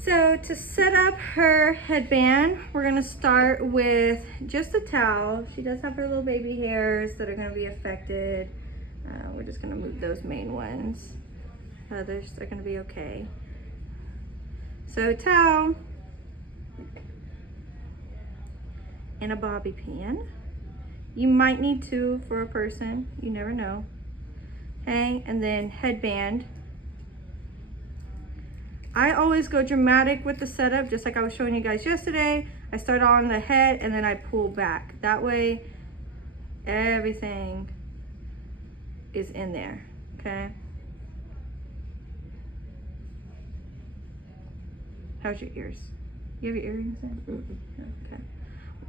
So to set up her headband, we're gonna start with just a towel. She does have her little baby hairs that are gonna be affected. We're just gonna move those main ones. Others are gonna be okay. So towel and a bobby pin. You might need two for a person, you never know. Okay, and then headband. I always go dramatic with the setup, just like I was showing you guys yesterday. I start on the head and then I pull back. That way, everything is in there, okay? How's your ears? You have your earrings in? Okay.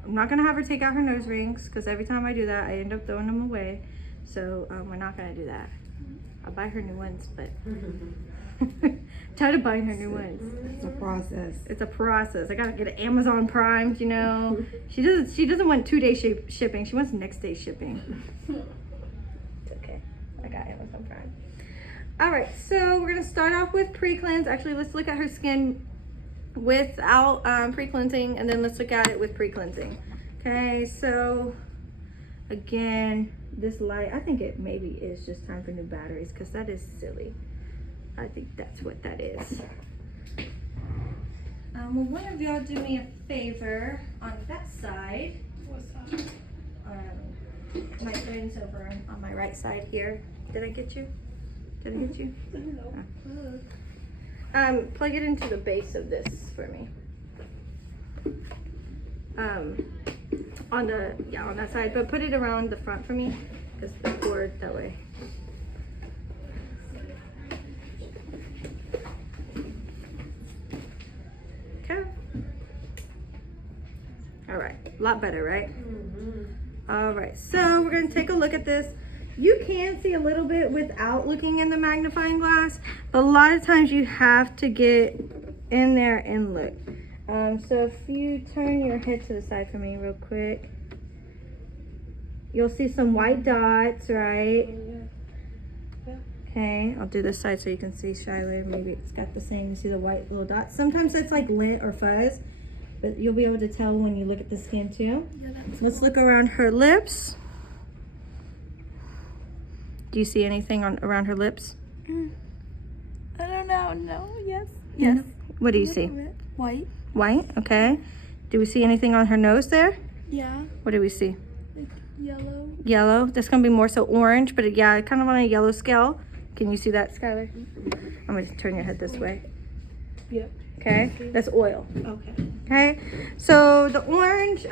I'm not gonna have her take out her nose rings because every time I do that, I end up throwing them away. So we're not gonna do that. I'll buy her new ones, but tired of buying her new ones. It's a process. It's a process. I gotta get it Amazon Primed, you know. She doesn't want 2-day shipping. She wants next day shipping. It's okay. I got Amazon Prime. All right, so we're gonna start off with pre-cleanse. Actually, let's look at her skin without pre-cleansing, and then let's look at it with pre-cleansing. Okay, so again, this light, I think it maybe is just time for new batteries because that is silly. I think that's what that is. Will one of y'all do me a favor on that side? What's up? My friend's over on my right side here. Did I get you? Did I get you? No. Plug it into the base of this for me. On that side, but put it around the front for me, because the cord that way. Okay. All right, a lot better, right? All right, so we're gonna take a look at this. You can see a little bit without looking in the magnifying glass, but a lot of times you have to get in there and look. So if you turn your head to the side for me real quick, you'll see some white dots, right? Okay, I'll do this side so you can see, Shyler. Maybe it's got the same. You see the white little dots. Sometimes it's like lint or fuzz, but you'll be able to tell when you look at the skin too. Yeah, that's Let's look around her lips. Do you see anything around her lips? I don't know. No. Yes. Yes. What do you see? White. White, okay. Do we see anything on her nose there? Yeah. What do we see? Like yellow. Yellow. That's gonna be more so orange, but yeah, kind of on a yellow scale. Can you see that, Skylar? I'm gonna turn your head this way. Yep. Okay, that's oil. Okay. Okay, so the orange,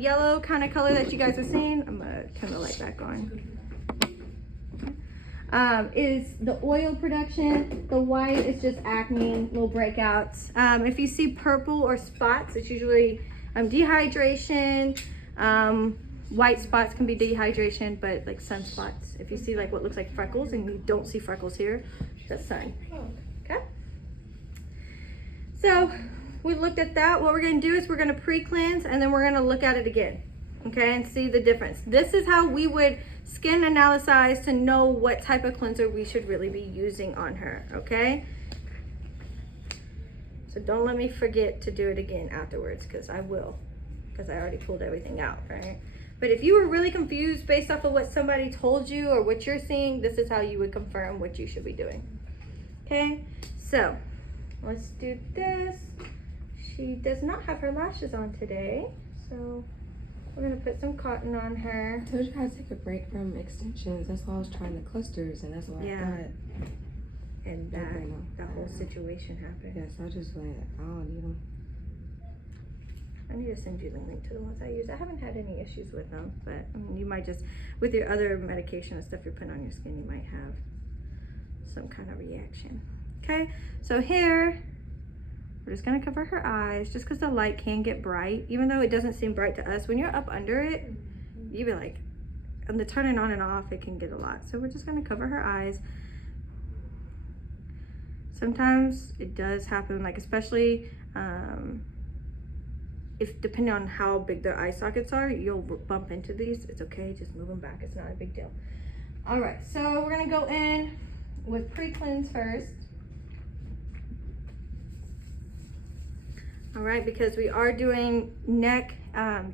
yellow kind of color that you guys are seeing, I'm gonna turn the light back on. Is the oil production. The white is just acne, little breakouts. If you see purple or spots, it's usually dehydration. White spots can be dehydration, but like sunspots. If you see like what looks like freckles and you don't see freckles here, that's sun. Okay. So we looked at that. What we're gonna do is we're gonna pre-cleanse and then we're gonna look at it again. Okay, and see the difference. This is how we would skin analyze to know what type of cleanser we should really be using on her, okay? So don't let me forget to do it again afterwards, because I will, because I already pulled everything out, right? But if you were really confused based off of what somebody told you or what you're seeing, this is how you would confirm what you should be doing. Okay, so let's do this. She does not have her lashes on today, so we're gonna put some cotton on her. I told you how to take a break from extensions. That's why I was trying the clusters, and that's why I thought. And that whole situation happened. Yes, I just went, I don't need them. I need to send you the link to the ones I use. I haven't had any issues with them, but I mean, you might just, with your other medication and stuff you're putting on your skin, you might have some kind of reaction. Okay, so here, we're just gonna cover her eyes just because the light can get bright, even though it doesn't seem bright to us. When you're up under it, you be like, and the turning on and off, it can get a lot. So we're just gonna cover her eyes. Sometimes it does happen, like especially if depending on how big their eye sockets are, you'll bump into these. It's okay, just move them back. It's not a big deal. All right, so we're gonna go in with pre-cleanse first. All right, because we are doing neck,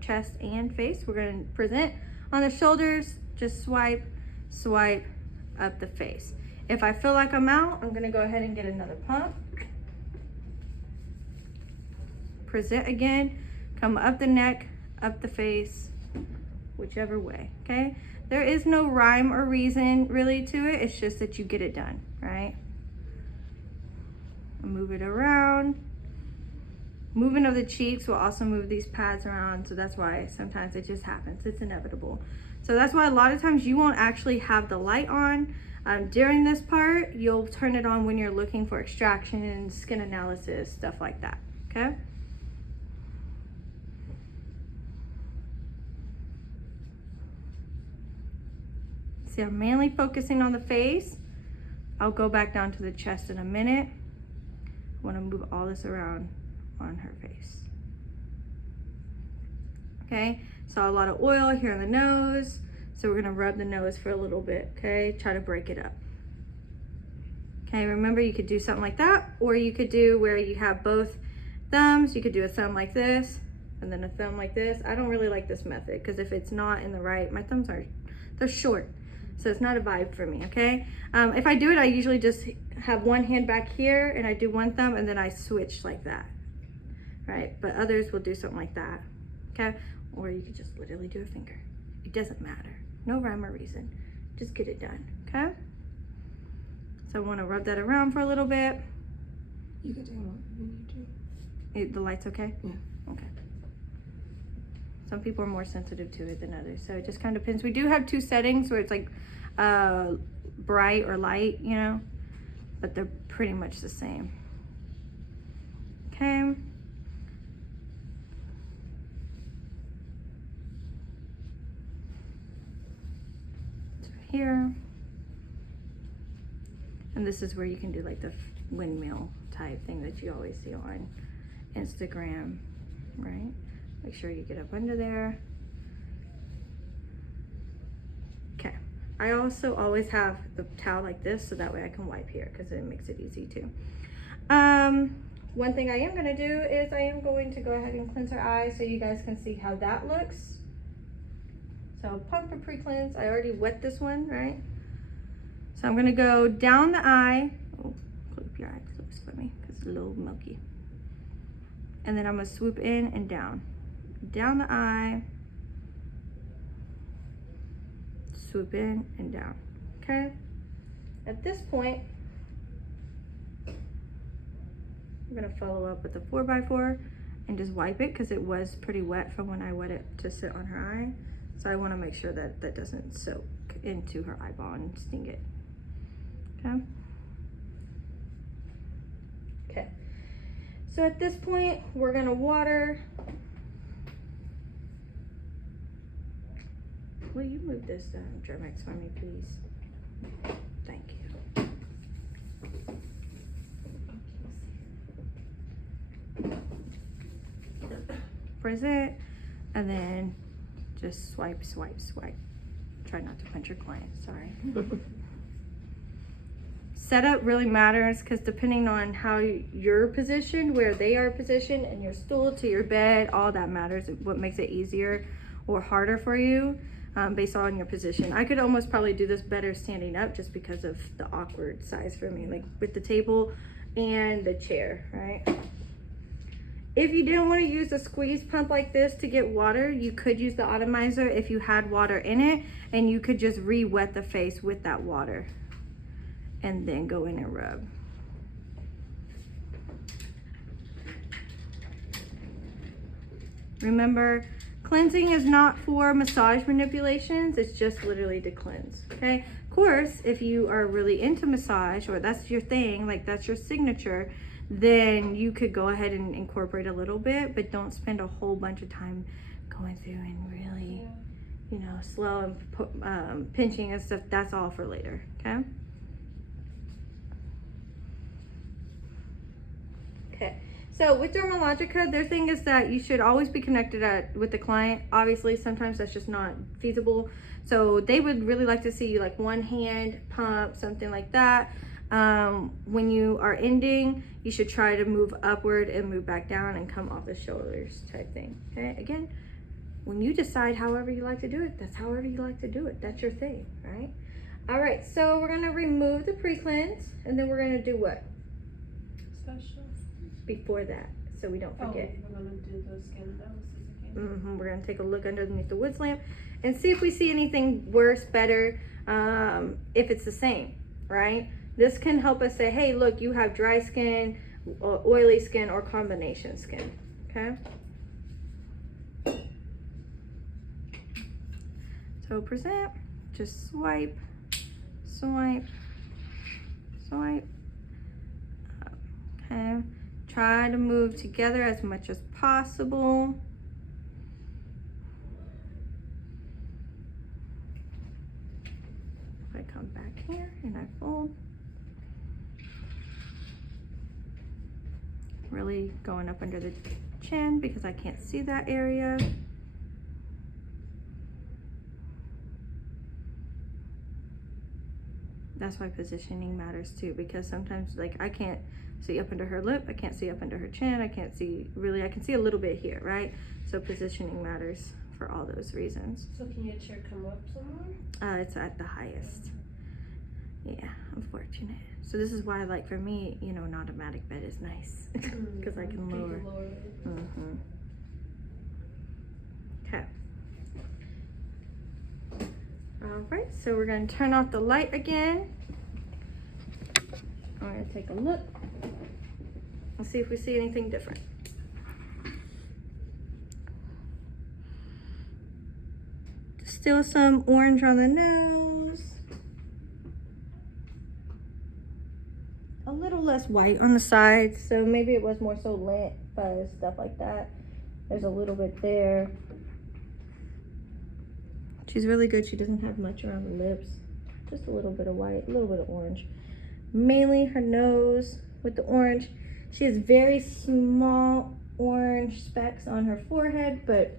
chest, and face, we're gonna present on the shoulders, just swipe, swipe up the face. If I feel like I'm out, I'm gonna go ahead and get another pump. Present again, come up the neck, up the face, whichever way, okay? There is no rhyme or reason really to it, it's just that you get it done, right? Move it around. Movement of the cheeks will also move these pads around, so that's why sometimes it just happens, it's inevitable. So that's why a lot of times you won't actually have the light on during this part. You'll turn it on when you're looking for extractions, skin analysis, stuff like that, okay? See, I'm mainly focusing on the face. I'll go back down to the chest in a minute. I want to move all this around on her face. Okay, saw a lot of oil here on the nose, so we're gonna rub the nose for a little bit, okay? Try to break it up. Okay, remember you could do something like that, or you could do where you have both thumbs. You could do a thumb like this, and then a thumb like this. I don't really like this method, because if it's not in the right, my thumbs they're short, so it's not a vibe for me, okay? If I do it, I usually just have one hand back here, and I do one thumb, and then I switch like that, right? But others will do something like that, okay? Or you could just literally do a finger. It doesn't matter. No rhyme or reason. Just get it done, okay? So I want to rub that around for a little bit. You could turn on when you do. The light's okay? Yeah. Okay. Some people are more sensitive to it than others, so it just kind of depends. We do have two settings where it's like bright or light, you know, but they're pretty much the same. Okay. So here. And this is where you can do like the windmill type thing that you always see on Instagram, right? Make sure you get up under there. Okay. I also always have the towel like this, so that way I can wipe here, because it makes it easy too. One thing I am gonna do is I am going to go ahead and cleanse her eyes so you guys can see how that looks. So pump for pre-cleanse. I already wet this one, right? So I'm gonna go down the eye. Oh, clip your eye close for me, because it's a little milky. And then I'm gonna swoop in and down. Down the eye, swoop in and down, okay? At this point, I'm gonna follow up with the 4x4 and just wipe it, because it was pretty wet from when I wet it to sit on her eye. So I wanna make sure that that doesn't soak into her eyeball and sting it, okay? Okay, so at this point, we're gonna water. Will you move this Germex for me, please? Thank you. Present, and then just swipe, swipe, swipe. Try not to punch your client, sorry. Setup really matters, because depending on how you're positioned, where they are positioned, and your stool to your bed, all that matters. What makes it easier or harder for you. Based on your position. I could almost probably do this better standing up, just because of the awkward size for me, like with the table and the chair, right? If you didn't want to use a squeeze pump like this to get water, you could use the atomizer if you had water in it, and you could just re-wet the face with that water and then go in and rub. Remember, cleansing is not for massage manipulations, it's just literally to cleanse, okay? Of course, if you are really into massage, or that's your thing, like that's your signature, then you could go ahead and incorporate a little bit, but don't spend a whole bunch of time going through and really, you know, slow and pinching and stuff. That's all for later, okay? Okay. So with Dermalogica, their thing is that you should always be connected with the client. Obviously, sometimes that's just not feasible. So they would really like to see you like one hand pump, something like that. When you are ending, you should try to move upward and move back down and come off the shoulders type thing. Okay, again, when you decide however you like to do it, that's however you like to do it. That's your thing, right? All right, so we're gonna remove the pre-cleanse, and then we're gonna do what? Special. Before that, so we don't forget. Oh, we're gonna do the skin analysis again. We're gonna take a look underneath the woods lamp and see if we see anything worse, better, if it's the same, right? This can help us say, hey, look, you have dry skin, oily skin, or combination skin, okay? So present, just swipe, swipe, swipe. Okay, try to move together as much as possible. If I come back here and I fold, really going up under the chin because I can't see that area. That's why positioning matters too, because sometimes like I can't see up under her lip, I can't see up under her chin, I can't see really, I can see a little bit here, right? So positioning matters for all those reasons. So can your chair come up somewhere? It's at the highest. Yeah, unfortunate. So this is why, like for me, you know, an automatic bed is nice because I can lower. Okay. All right, so we're gonna turn off the light again. I'm gonna take a look and see if we see anything different. Still some orange on the nose. A little less white on the sides, so maybe it was more so lint, fuzz, stuff like that. There's a little bit there. She's really good. She doesn't have much around the lips. Just a little bit of white, a little bit of orange. Mainly her nose with the orange. She has very small orange specks on her forehead, but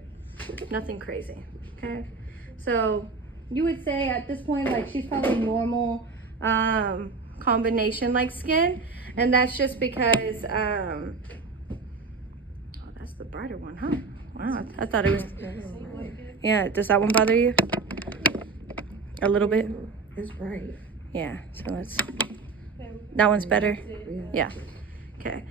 nothing crazy, okay? So you would say at this point, like she's probably normal combination like skin. And that's just because, oh, that's the brighter one, huh? Wow, I thought it was, yeah, does that one bother you? A little bit? It's bright. Yeah, so let's, that one's better? Yeah, okay.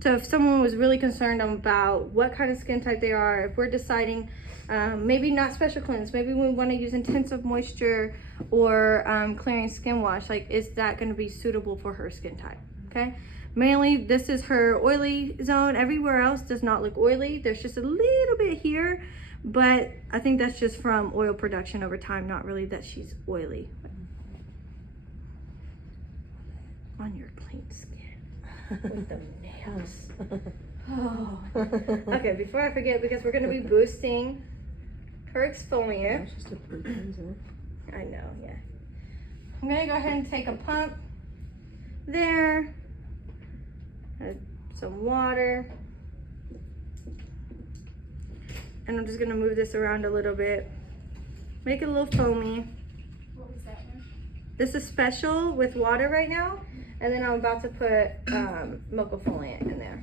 So if someone was really concerned about what kind of skin type they are, if we're deciding maybe not special cleanse, maybe we want to use intensive moisture or clearing skin wash, like is that going to be suitable for her skin type, okay? Mainly, this is her oily zone. Everywhere else does not look oily. There's just a little bit here, but I think that's just from oil production over time, not really that she's oily. On your clean skin with the nails. Oh. Okay, before I forget, because we're going to be boosting her exfoliant. That's just a pre-cleanser. I know, yeah. I'm going to go ahead and take a pump there. Add some water. And I'm just going to move this around a little bit. Make it a little foamy. What was that one? This is special with water right now. And then I'm about to put mocha exfoliant in there.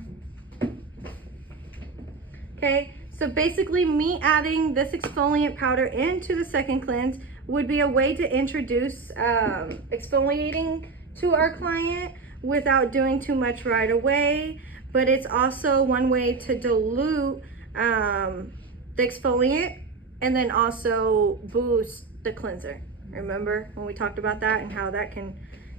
Okay, so basically me adding this exfoliant powder into the second cleanse would be a way to introduce exfoliating to our client without doing too much right away. But it's also one way to dilute the exfoliant and then also boost the cleanser. Remember when we talked about that and how that can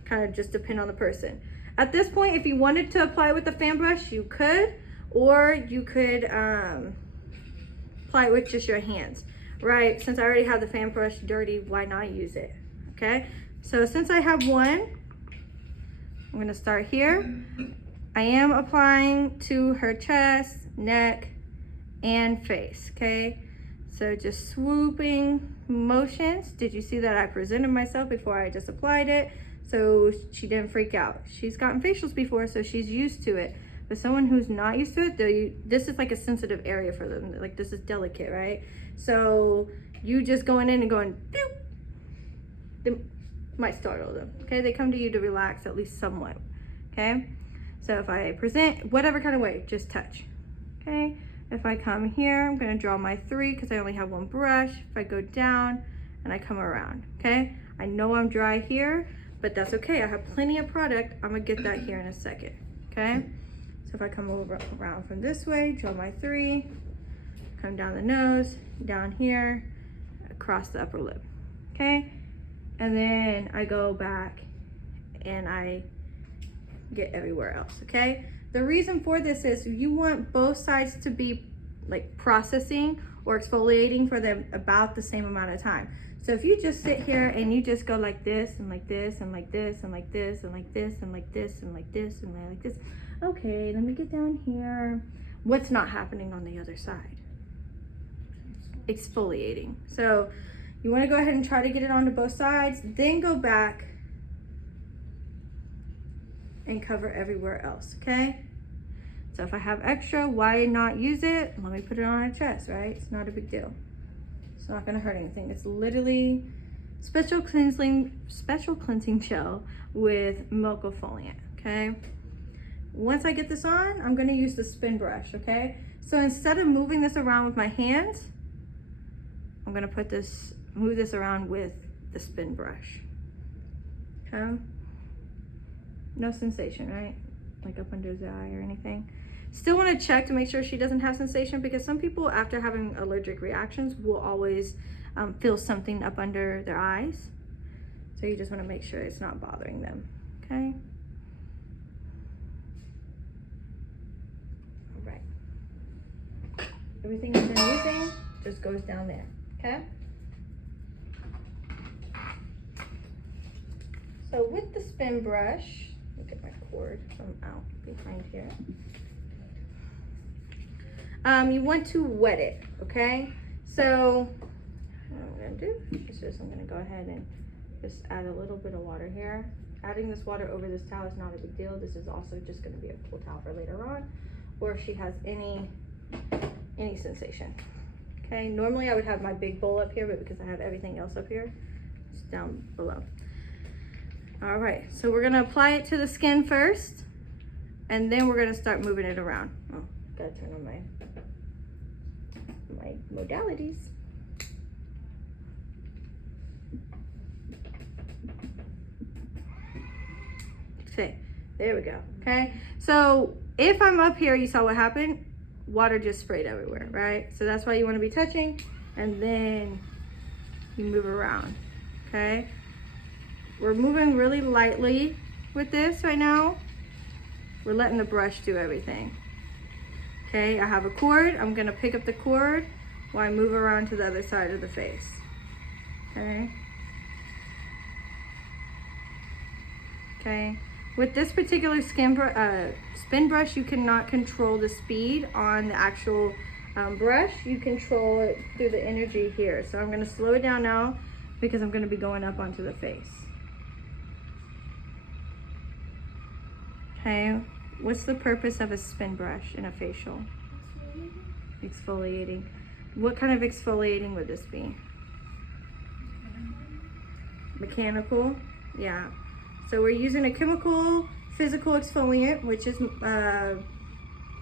kind of just depend on the person. At this point, if you wanted to apply with a fan brush, you could, or you could apply it with just your hands, right? Since I already have the fan brush dirty, why not use it, okay? So since I have one, I'm gonna start here. I am applying to her chest, neck, and face, okay? So just swooping motions. Did you see that I presented myself before I just applied it? So she didn't freak out. She's gotten facials before, so she's used to it. But someone who's not used to it, this is like a sensitive area for them. Like this is delicate, right? So you just going in and going, boop, might startle them, okay? They come to you to relax at least somewhat, okay? So if I present whatever kind of way, just touch, okay? If I come here, I'm gonna draw my 3 because I only have 1 brush. If I go down and I come around, okay? I know I'm dry here, but that's okay. I have plenty of product. I'm gonna get that here in a second, okay? So if I come over around from this way, draw my 3, come down the nose, down here, across the upper lip, okay? And then I go back and I get everywhere else, okay? The reason for this is you want both sides to be like processing or exfoliating for them about the same amount of time. So if you just sit here and you just go like this and like this and like this and like this and like this and like this and like this and like this, okay, let me get down here. What's not happening on the other side? Exfoliating. So you want to go ahead and try to get it onto both sides, then go back and cover everywhere else, okay? So if I have extra, why not use it? Let me put it on her chest, right? It's not a big deal. It's not gonna hurt anything. It's literally special cleansing gel with mucofoliant, okay? Once I get this on, I'm gonna use the spin brush, okay? So instead of moving this around with my hands, I'm gonna move this around with the spin brush, okay? No sensation, right? Like up under the eye or anything. Still want to check to make sure she doesn't have sensation, because some people after having allergic reactions will always feel something up under their eyes. So you just want to make sure it's not bothering them, okay? All right. Everything I've been using just goes down there, okay? So with the spin brush, look at my cord from out behind here. You want to wet it, okay? So what I'm gonna do is just, I'm gonna go ahead and just add a little bit of water here. Adding this water over this towel is not a big deal. This is also just gonna be a cool towel for later on, or if she has any sensation. Okay, normally I would have my big bowl up here, but because I have everything else up here, it's down below. All right, so we're gonna apply it to the skin first, and then we're gonna start moving it around. Oh, gotta turn on my modalities. Okay, there we go, okay? So if I'm up here, you saw what happened? Water just sprayed everywhere, right? So that's why you wanna be touching, and then you move around, okay? We're moving really lightly with this right now. We're letting the brush do everything. Okay, I have a cord. I'm gonna pick up the cord while I move around to the other side of the face. Okay. Okay. With this particular spin brush, you cannot control the speed on the actual brush. You control it through the energy here. So I'm gonna slow it down now because I'm gonna be going up onto the face. Okay, what's the purpose of a spin brush in a facial? Exfoliating. What kind of exfoliating would this be? Mechanical? Yeah. So we're using a chemical physical exfoliant, which is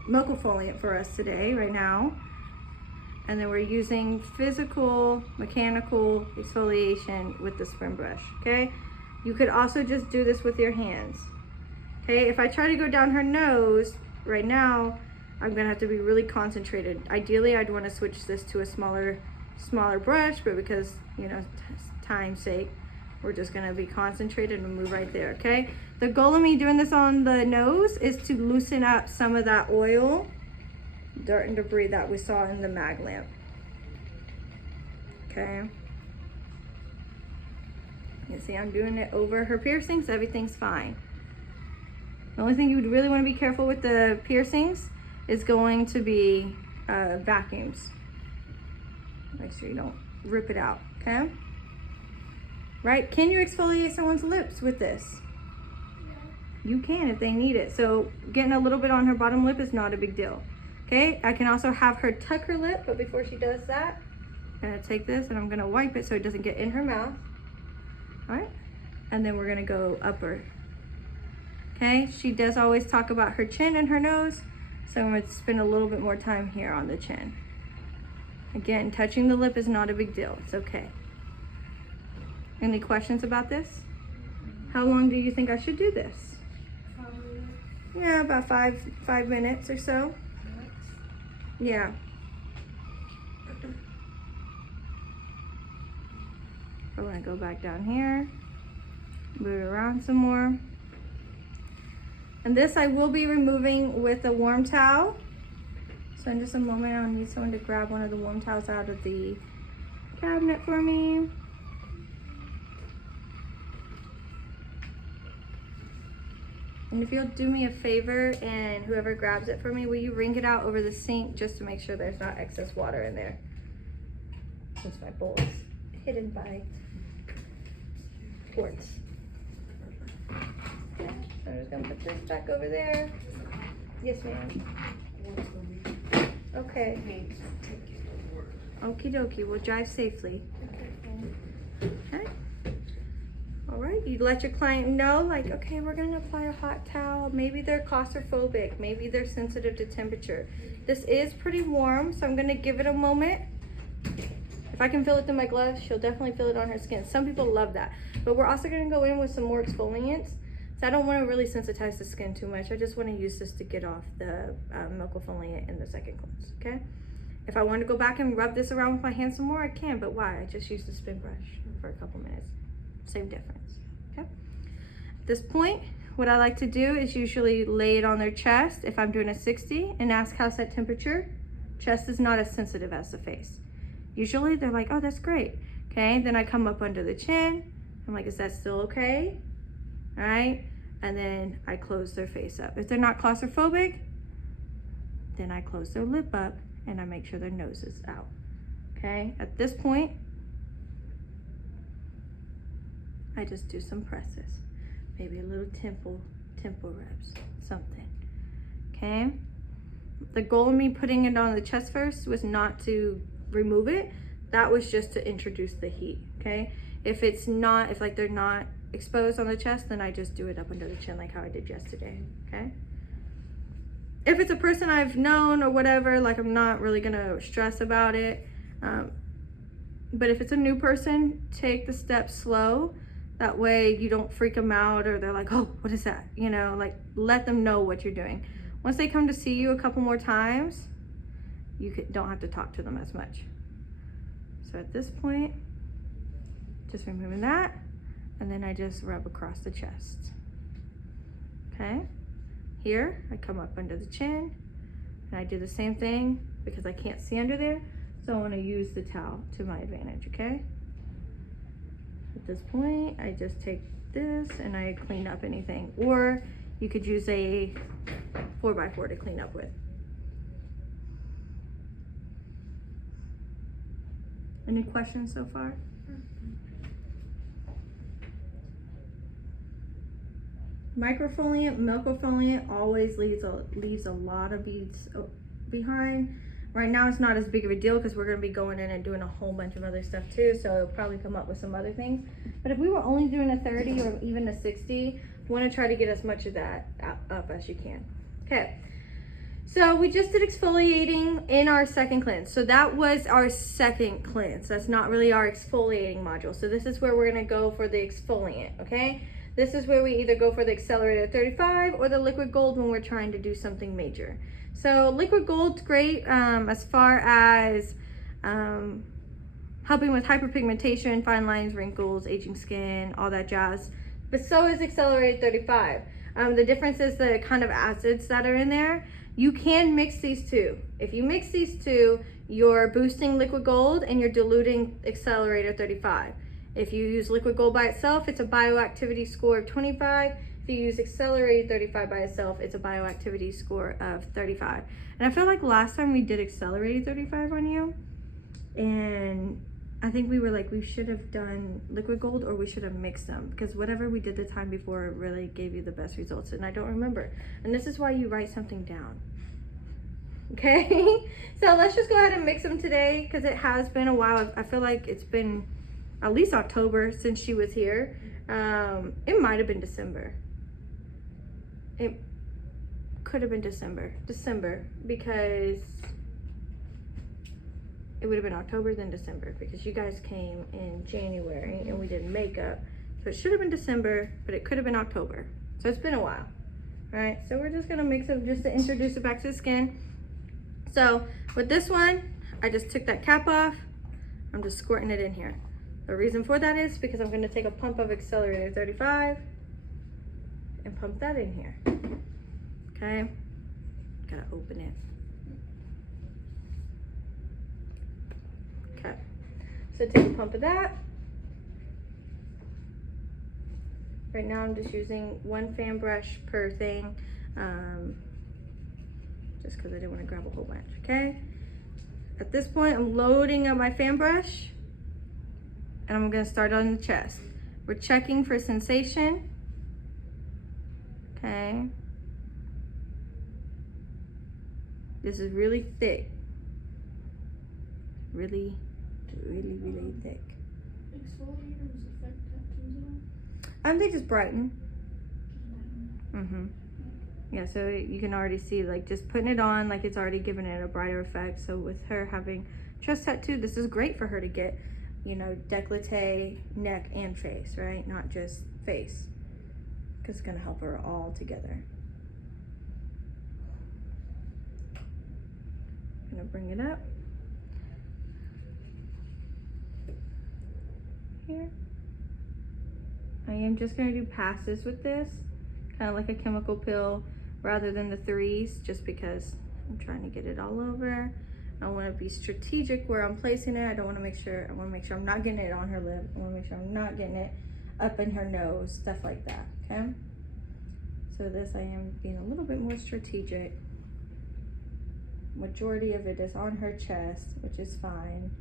mucofoliant for us today, right now. And then we're using physical, mechanical exfoliation with the spin brush, okay? You could also just do this with your hands. Okay, if I try to go down her nose right now, I'm gonna have to be really concentrated. Ideally, I'd wanna switch this to a smaller brush, but because, you know, time's sake, we're just gonna be concentrated and move right there, okay? The goal of me doing this on the nose is to loosen up some of that oil, dirt and debris that we saw in the mag lamp, okay? You see, I'm doing it over her piercings, everything's fine. The only thing you would really want to be careful with the piercings is going to be vacuums. Make sure you don't rip it out, okay? Right? Can you exfoliate someone's lips with this? You can if they need it. So getting a little bit on her bottom lip is not a big deal, okay? I can also have her tuck her lip, but before she does that, I'm gonna take this and I'm gonna wipe it so it doesn't get in her mouth, all right? and then we're gonna go upper. Okay, she does always talk about her chin and her nose, so I'm gonna spend a little bit more time here on the chin. Again, touching the lip is not a big deal, it's okay. Any questions about this? How long do you think I should do this? Yeah, about five minutes or so. Yeah. We're gonna go back down here, move it around some more. And this I will be removing with a warm towel. So in just a moment, I'll need someone to grab one of the warm towels out of the cabinet for me. And if you'll do me a favor and whoever grabs it for me, will you wring it out over the sink just to make sure there's not excess water in there? Since my bowl is hidden by quartz. Okay, so I'm just gonna put this back over there. Yes, ma'am. Okay. Okie dokie, we'll drive safely. Okay. All right, you let your client know, like, okay, we're gonna apply a hot towel. Maybe they're claustrophobic, maybe they're sensitive to temperature. This is pretty warm, so I'm gonna give it a moment. If I can feel it through my gloves, she'll definitely feel it on her skin. Some people love that. But we're also gonna go in with some more exfoliants. So I don't wanna really sensitize the skin too much. I just wanna use this to get off the milk exfoliant in the second cleanse, okay? If I want to go back and rub this around with my hands some more, I can, but why? I just use the spin brush for a couple minutes. Same difference, okay? At this point, what I like to do is usually lay it on their chest if I'm doing a 60 and ask how's that temperature. Chest is not as sensitive as the face. Usually they're like, oh, that's great. Okay, then I come up under the chin. I'm like, is that still okay? All right, and then I close their face up. If they're not claustrophobic, then I close their lip up and I make sure their nose is out. Okay, at this point, I just do some presses. Maybe a little temple rubs, something. Okay, the goal of me putting it on the chest first was not to remove it. That was just to introduce the heat, okay? If like they're not exposed on the chest, then I just do it up under the chin like how I did yesterday, okay? If it's a person I've known or whatever, like I'm not really gonna stress about it. But if it's a new person, take the steps slow. That way you don't freak them out or they're like, oh, what is that? You know, like let them know what you're doing. Once they come to see you a couple more times, you don't have to talk to them as much. So at this point, just removing that, and then I just rub across the chest. Okay, here I come up under the chin, and I do the same thing because I can't see under there, so I want to use the towel to my advantage, okay? At this point, I just take this and I clean up anything, or you could use a 4x4 to clean up with. Any questions so far? Microfoliant, milk exfoliant always leaves a lot of beads behind. Right now it's not as big of a deal because we're going to be going in and doing a whole bunch of other stuff too, so it'll probably come up with some other things. But if we were only doing a 30 or even a 60, you want to try to get as much of that up as you can. Okay. So we just did exfoliating in our second cleanse. So that was our second cleanse. That's not really our exfoliating module. So this is where we're gonna go for the exfoliant, okay? This is where we either go for the accelerated 35 or the liquid gold when we're trying to do something major. So liquid gold's great as far as helping with hyperpigmentation, fine lines, wrinkles, aging skin, all that jazz. But so is accelerated 35. The difference is the kind of acids that are in there. You can mix these two. If you mix these two, you're boosting liquid gold and you're diluting accelerator 35. If you use liquid gold by itself, it's a bioactivity score of 25. If you use accelerated 35 by itself, it's a bioactivity score of 35. And I feel like last time we did accelerated 35 on you, and I think we were like, we should have done liquid gold or we should have mixed them, because whatever we did the time before really gave you the best results, and I don't remember. And this is why you write something down. Okay, so let's just go ahead and mix them today because it has been a while. I feel like it's been at least October since she was here. It might have been December. It could have been December, because it would have been October then December, because you guys came in January and we did makeup. So it should have been December, but it could have been October. So it's been a while. All right, so we're just gonna mix it just to introduce it back to the skin. So with this one, I just took that cap off. I'm just squirting it in here. The reason for that is because I'm gonna take a pump of Accelerator 35 and pump that in here. Okay, gotta open it. Okay, so take a pump of that. Right now I'm just using one fan brush per thing, just because I didn't want to grab a whole bunch, okay? At this point, I'm loading up my fan brush, and I'm gonna start on the chest. We're checking for sensation, okay? This is really thick. Really thick. Exfoliators affect tattoos at all? They just brighten. Yeah, so you can already see, like, just putting it on, like, it's already giving it a brighter effect. So with her having chest tattoo, this is great for her to get, you know, décolleté, neck, and face, right? Not just face, because it's gonna help her all together. I'm gonna bring it up here. I am just gonna do passes with this, kind of like a chemical peel rather than the threes, just because I'm trying to get it all over. I want to be strategic where I'm placing it. I want to make sure I'm not getting it on her lip. I want to make sure I'm not getting it up in her nose, stuff like that, okay? So this, I am being a little bit more strategic. Majority of it is on her chest, which is fine.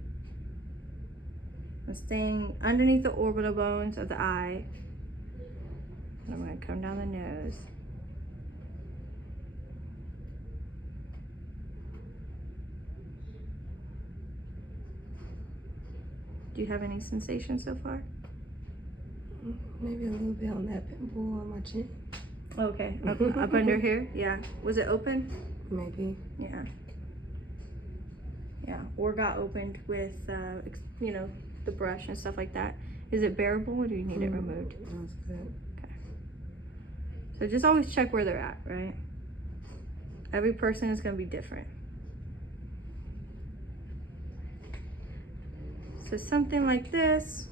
I'm staying underneath the orbital bones of the eye. And I'm going to come down the nose. Do you have any sensation so far? Maybe a little bit on that pimple on my chin. Okay, up under here? Yeah. Was it open? Maybe. Yeah. Yeah, or got opened with, you know, the brush and stuff like that. Is it bearable, or do you need it removed? That's good. Okay. So just always check where they're at, right? Every person is going to be different. So something like this.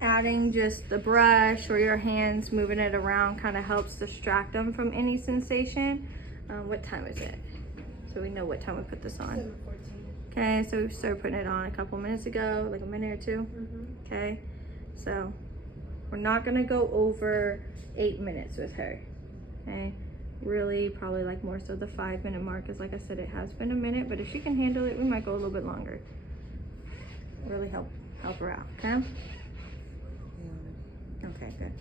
Adding just the brush or your hands, moving it around, kind of helps distract them from any sensation. What time is it? So we know what time we put this on. 7:14. Okay, so we started putting it on a couple minutes ago, like a minute or two. Okay, so we're not gonna go over 8 minutes with her. Okay, really probably like more so the 5-minute mark, because like I said, it has been a minute, but if she can handle it, we might go a little bit longer. Really help her out, okay? Okay, good.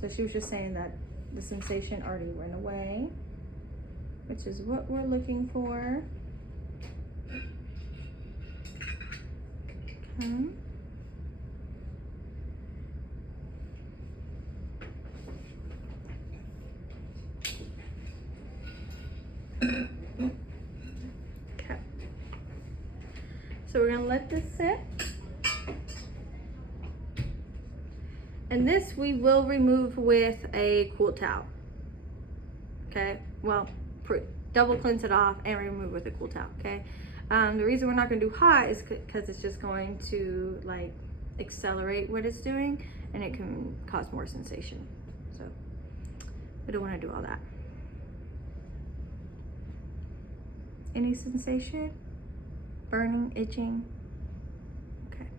So she was just saying that the sensation already went away, which is what we're looking for. Okay. Okay. So we're gonna let this sit. And this we will remove with a cool towel. Okay, well, double cleanse it off and remove with a cool towel, okay? The reason we're not gonna do hot is because it's just going to like accelerate what it's doing, and it can cause more sensation. So we don't wanna do all that. Any sensation? Burning, itching? Okay.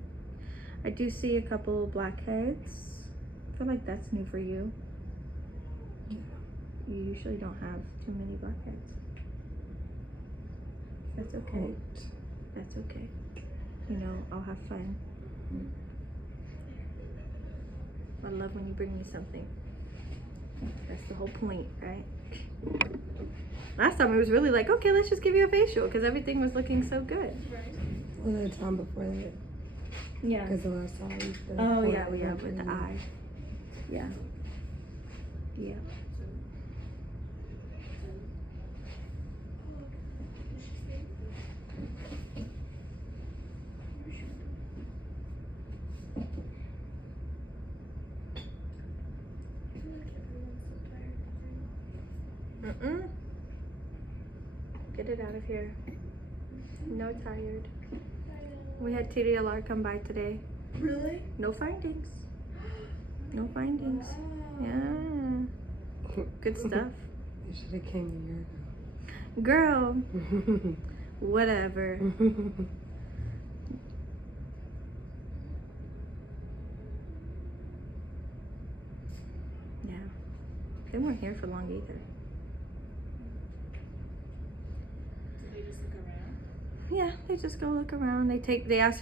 I do see a couple blackheads. I feel like that's new for you. You usually don't have too many blackheads. That's okay. That's okay. You know, I'll have fun. I love when you bring me something. That's the whole point, right? Last time it was really like, okay, let's just give you a facial, because everything was looking so good. Right. Well, the time before that, Yeah. because the last time I used the Oh four yeah, hour yeah, with the training. eye. Yeah. Yeah. Mm-mm. Get it out of here. No tired. We had TDLR come by today. Really? No findings. No findings. Yeah. Good stuff. They should have came a year Girl, ago. whatever. Yeah. They weren't here for long either. Did they just look around? Yeah, they just go look around. They ask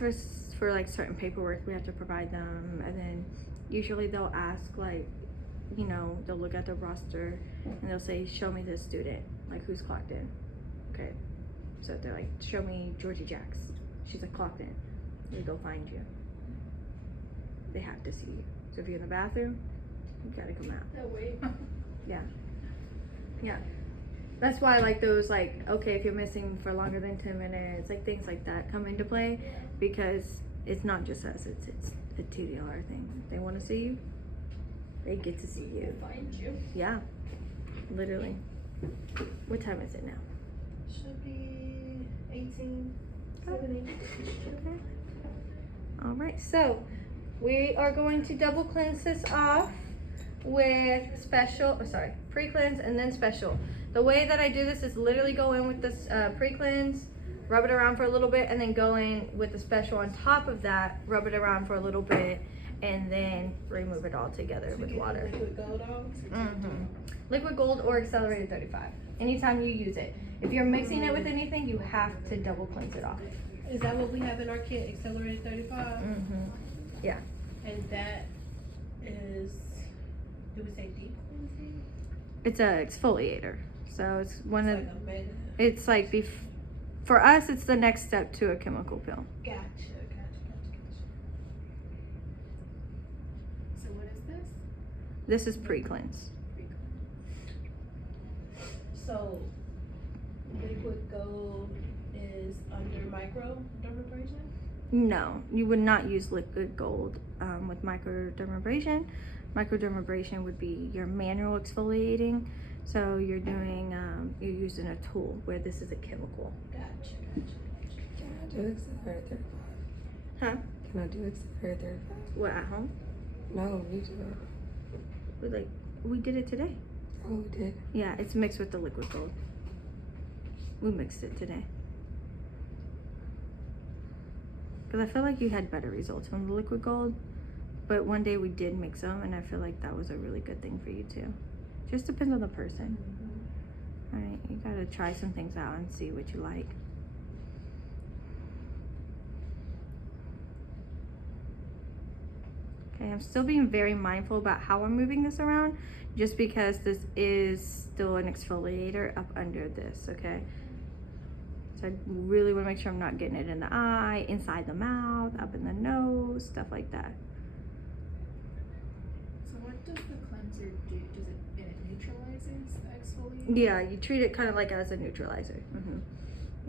for like certain paperwork we have to provide them, and then usually they'll ask like, you know, they'll look at the roster and they'll say, show me this student, like who's clocked in. Okay. So they're like, show me Georgie Jacks. She's like clocked in. They go find you. They have to see you. So if you're in the bathroom, you gotta come out. No way. Yeah. Yeah. That's why like those like, okay, if you're missing for longer than 10 minutes, like things like that come into play, because it's not just us, it's a TDR thing. They want to see you, they get to see you. Find you. Yeah, literally. What time is it now? Should be 18, 17. Okay. All right, so we are going to double cleanse this off with pre-cleanse and then special. The way that I do this is literally go in with this pre-cleanse, rub it around for a little bit, and then go in with the special on top of that, rub it around for a little bit, and then remove it all together with water. Liquid gold on? Mm-hmm. Liquid gold or accelerated 35. Anytime you use it. If you're mixing it with anything, you have to double cleanse it off. Is that what we have in our kit, accelerated 35? Mm-hmm. Yeah. And that is, do we say deep cleansing? It's a exfoliator. So it's one It's of, like a mega. it's like, for us, it's the next step to a chemical pill. Gotcha. So what is this? This is pre-cleanse. So liquid gold is under microdermabrasion? No, you would not use liquid gold with microdermabrasion. Microdermabrasion would be your manual exfoliating. So you're doing, you're using a tool, where this is a chemical. Gotcha. Can I do accelerated 35? Huh? Can I do accelerated 35? What, at home? No, we do it. We did it today. Oh, we did. Yeah, it's mixed with the liquid gold. We mixed it today. Because I feel like you had better results from the liquid gold. But one day we did mix them, and I feel like that was a really good thing for you too. Just depends on the person. All right, you gotta try some things out and see what you like. Okay, I'm still being very mindful about how I'm moving this around, just because this is still an exfoliator up under this, okay? So I really wanna make sure I'm not getting it in the eye, inside the mouth, up in the nose, stuff like that. So what does the cleanser do? Does it neutralizes the exfoliation? Yeah, you treat it kind of like as a neutralizer.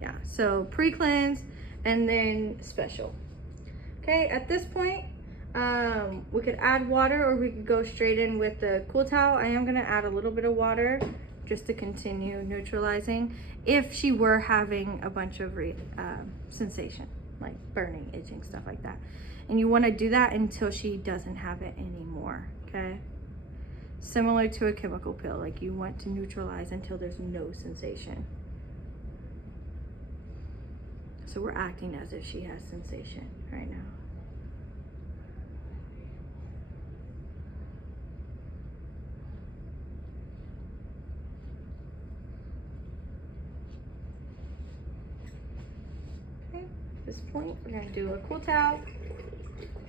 Yeah, so pre-cleanse and then special. Okay, at this point, we could add water, or we could go straight in with the cool towel. I am gonna add a little bit of water just to continue neutralizing if she were having a bunch of sensation, like burning, itching, stuff like that. And you wanna do that until she doesn't have it anymore, okay? Similar to a chemical pill, like you want to neutralize until there's no sensation. So we're acting as if she has sensation right now. Okay, at this point, we're gonna do a cool towel.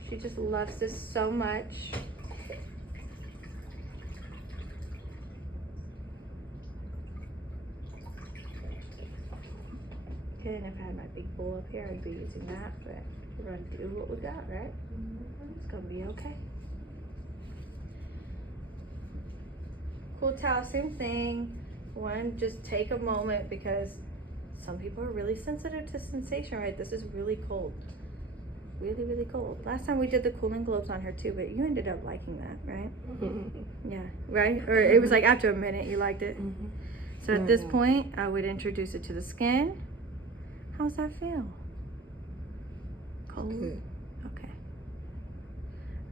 She just loves this so much. Okay, and if I had my big bowl up here, I'd be using that, but we're gonna do what we got, right? It's gonna be okay. Cool towel, same thing. One, just take a moment because some people are really sensitive to sensation, right? This is really cold. Really, really cold. Last time we did the cooling globes on her too, but you ended up liking that, right? Yeah, right? Or it was like after a minute you liked it. So at this point, I would introduce it to the skin. How's that feel? Cold? Good. Okay.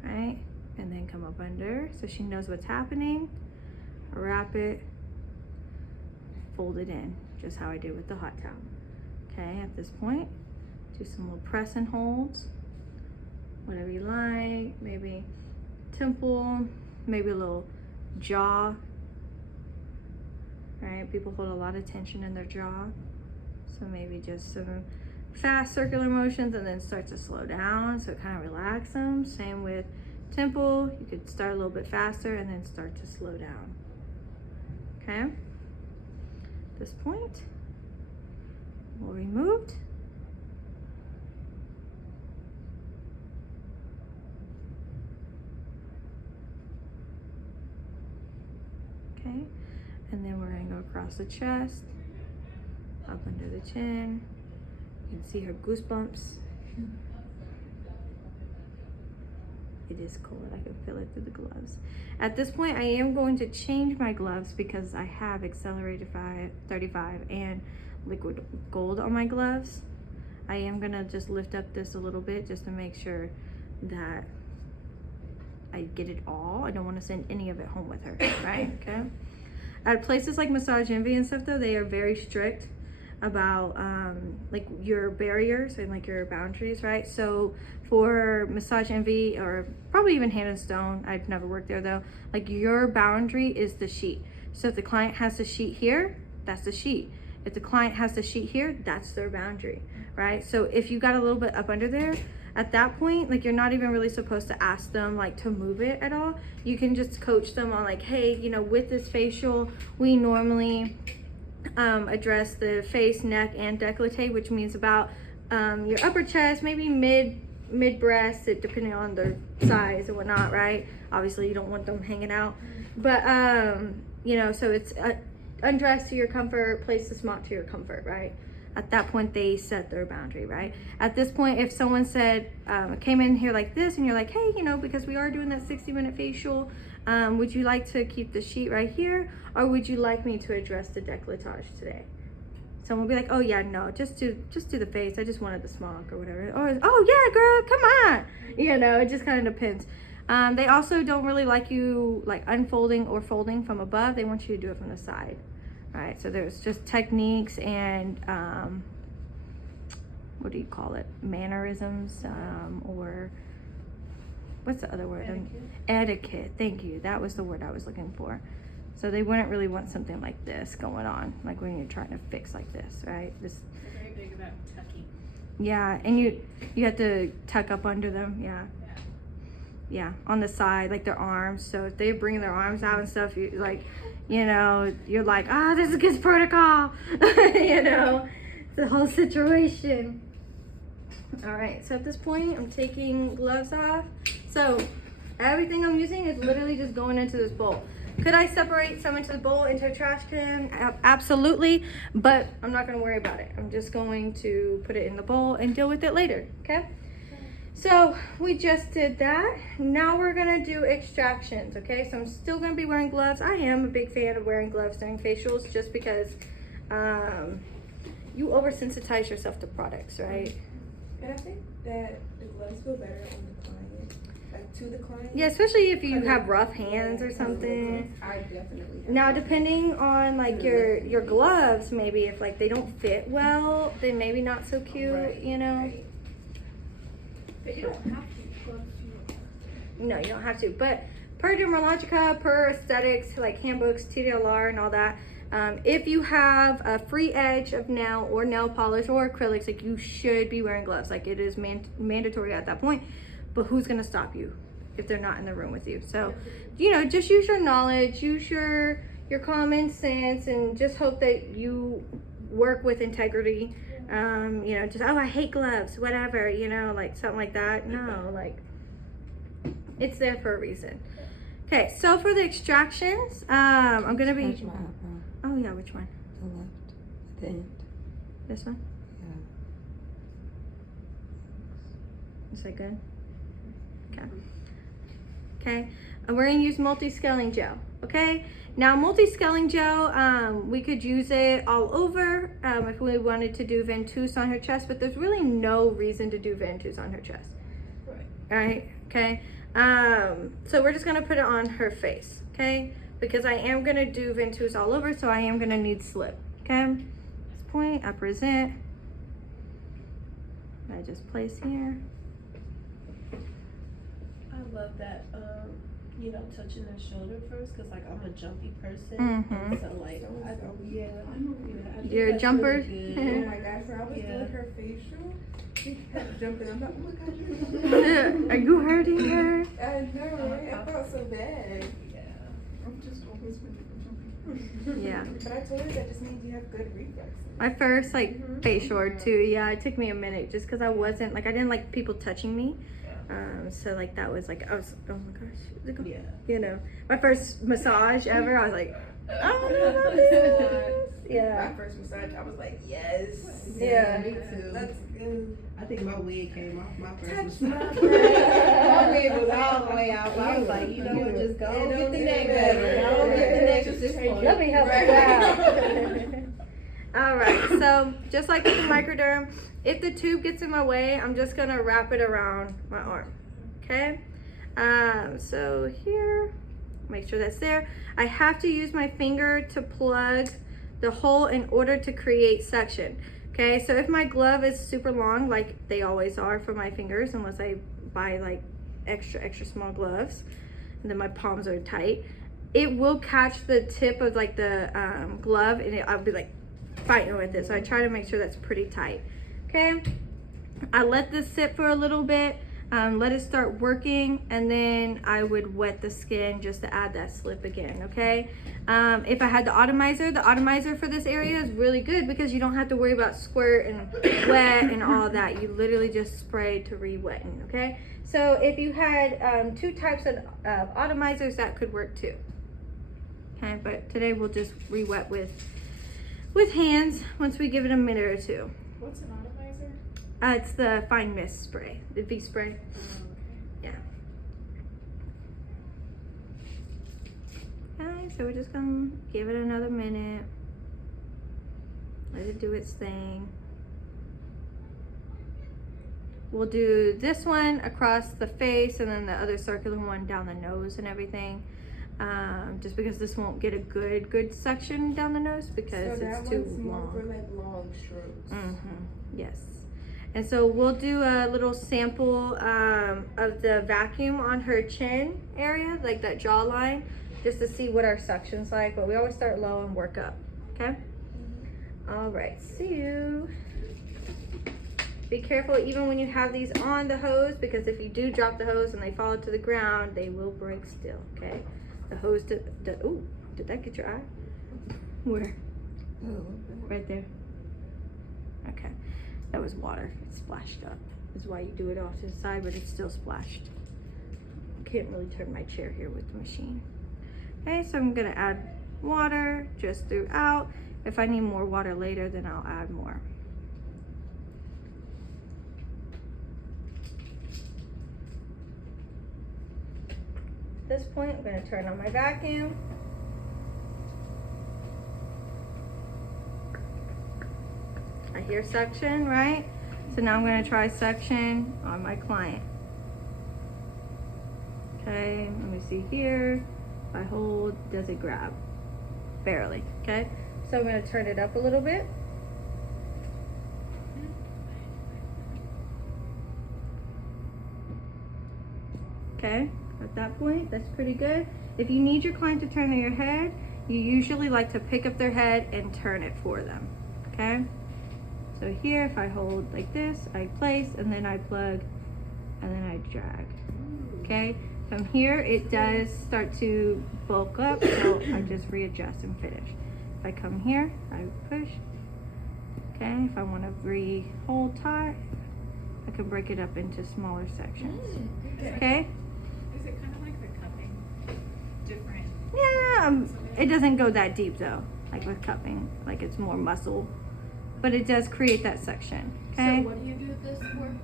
Right? And then come up under so she knows what's happening. Wrap it. Fold it in, just how I did with the hot towel. Okay, at this point, do some little press and holds. Whatever you like, maybe temple, maybe a little jaw. Right, people hold a lot of tension in their jaw. So maybe just some fast circular motions and then start to slow down. So kind of relax them. Same with temple. You could start a little bit faster and then start to slow down. Okay. At this point, we'll removed. Okay. And then we're gonna go across the chest, up under the chin. You can see her goosebumps. It is cold, I can feel it through the gloves. At this point, I am going to change my gloves because I have Accelerated 35 and liquid gold on my gloves. I am gonna just lift up this a little bit just to make sure that I get it all. I don't wanna send any of it home with her, right, okay? At places like Massage Envy and stuff though, they are very strict about like your barriers and like your boundaries, right? So for Massage Envy or probably even Hand and Stone, I've never worked there though, like your boundary is the sheet. So if the client has the sheet here, that's the sheet. If the client has the sheet here, that's their boundary, right? So if you got a little bit up under there, at that point, like you're not even really supposed to ask them like to move it at all. You can just coach them on like, hey, you know, with this facial, we normally address the face, neck, and décolleté, which means about your upper chest, maybe mid breast, depending on their size and whatnot, right? Obviously, you don't want them hanging out, but you know, so it's undress to your comfort, place the smock to your comfort, right? At that point, they set their boundary, right? At this point, if someone said, came in here like this, and you're like, hey, you know, because we are doing that 60-minute facial, would you like to keep the sheet right here, or would you like me to address the décolletage today? Someone will be like, oh yeah, no, just do the face. I just wanted the smock or whatever. Or, oh yeah, girl, come on. You know, it just kind of depends. They also don't really like you like unfolding or folding from above. They want you to do it from the side. All right, so there's just techniques and what do you call it? Mannerisms, or what's the other word? Etiquette. Thank you. That was the word I was looking for. So they wouldn't really want something like this going on, like when you're trying to fix like this, right? This. They're very big about tucking. Yeah, and you have to tuck up under them. Yeah. Yeah, on the side, like their arms. So if they bring their arms out and stuff, you like, you know, you're like, ah, this is against protocol. You know, the whole situation. All right, so at this point, I'm taking gloves off. So everything I'm using is literally just going into this bowl. Could I separate some into the bowl, into a trash can? Absolutely, but I'm not gonna worry about it. I'm just going to put it in the bowl and deal with it later, okay? So we just did that. Now we're gonna do extractions, okay? So I'm still gonna be wearing gloves. I am a big fan of wearing gloves during facials just because you oversensitize yourself to products, right? And I think that the gloves feel better on the client, like to the client. Yeah, especially if you have rough hands or something. I definitely have. Now, depending on like your gloves, maybe if like they don't fit well, then maybe not so cute, Right, you know? right. But you don't have to. Gloves do. No, you don't have to. But per Dermalogica, per aesthetics, like handbooks, TDLR and all that, if you have a free edge of nail or nail polish or acrylics, like you should be wearing gloves. Like it is mandatory at that point. But who's gonna stop you if they're not in the room with you? So, you know, just use your knowledge, use your common sense, and just hope that you work with integrity. You know, just, oh, I hate gloves, whatever, you know, like something like that. No, like, it's there for a reason. Okay, so for the extractions, I'm gonna be. Scratch my eyebrow. Oh yeah, which one? The left. At the end. This one? Yeah. Is that good? Okay. Okay, and we're gonna use multi-scaling gel. Okay, now multi-scaling gel, we could use it all over if we wanted to do ventouse on her chest, but there's really no reason to do ventouse on her chest. Right? Okay. So we're just gonna put it on her face. Okay, because I am gonna do ventouse all over, so I am gonna need slip. Okay. At this point, I present. I just place here. I love that, you know, touching their shoulder first, cause like I'm a jumpy person, Mhm. and so like, I think You're a that's jumper? really Oh good. my gosh, when I was doing her facial, she kept jumping. I'm like, oh my god. Are you hurting her? I know, right? I felt so bad. I'm just always when you're jumping. Yeah. But I told her that just means you have good reflexes. My first like facial or two, yeah, it took me a minute just because I wasn't like I didn't like people touching me. So like that was like I was oh my gosh, Yeah. you know, my first massage ever. I was like, I don't know about this. Yeah. My first massage, I was like, yes. Yeah. Me too. That's good. I think my wig came off my first Touch massage. my My wig was all the way out, but I was like, you know what, just go Yeah, get don't the get neck it better. better. Go get the neck at Just this take point. Let me help you out. All right, so just like with the microderm, if the tube gets in my way, I'm just gonna wrap it around my arm. Okay. So here, make sure that's there. I have to use my finger to plug the hole in order to create suction. Okay, so if my glove is super long, like they always are for my fingers, unless I buy like extra small gloves, and then my palms are tight, it will catch the tip of like the glove, and I'll be like fighting with it. So I try to make sure that's pretty tight. Okay, I let this sit for a little bit. Let it start working, and then I would wet the skin just to add that slip again, okay? If I had the atomizer for this area is really good because you don't have to worry about squirt and wet and all that. You literally just spray to re-wetten, okay? So if you had 2 types of atomizers, that could work too. Okay, but today we'll just re-wet with hands once we give it a minute or two. What's an atomizer? It's the fine mist spray, the V spray. Yeah. Okay, so we're just gonna give it another minute. Let it do its thing. We'll do this one across the face and then the other circular one down the nose and everything. Just because this won't get a good suction down the nose because So it's that too one's more long. for like long strokes. Yes. And so we'll do a little sample of the vacuum on her chin area, like that jawline, just to see what our suction's like. But we always start low and work up, okay? All right, so be careful even when you have these on the hose, because if you do drop the hose and they fall to the ground, they will break still, okay? The hose, ooh, did that get your eye? Where? Right there. Okay. That was water. It splashed up. This is why you do it off to the side, but it's still splashed. Can't really turn my chair here with the machine. Okay, so I'm gonna add water just throughout. If I need more water later, then I'll add more. At this point, I'm gonna turn on my vacuum. I hear suction, right? So now I'm gonna try suction on my client. Okay, let me see here. If I hold, does it grab? Barely, okay? So I'm gonna turn it up a little bit. Okay, at that point, that's pretty good. If you need your client to turn their head, you usually like to pick up their head and turn it for them, okay? So here, if I hold like this, I place, and then I plug, and then I drag, okay? From here, it does start to bulk up, so I just readjust and finish. If I come here, I push, Okay, if I want to re-hold tie, I can break it up into smaller sections. Okay? Is it kind of like the cupping? Different? Yeah, it doesn't go that deep though, like with cupping. Like it's more muscle. But it does create that section. Okay? So what do you do this for?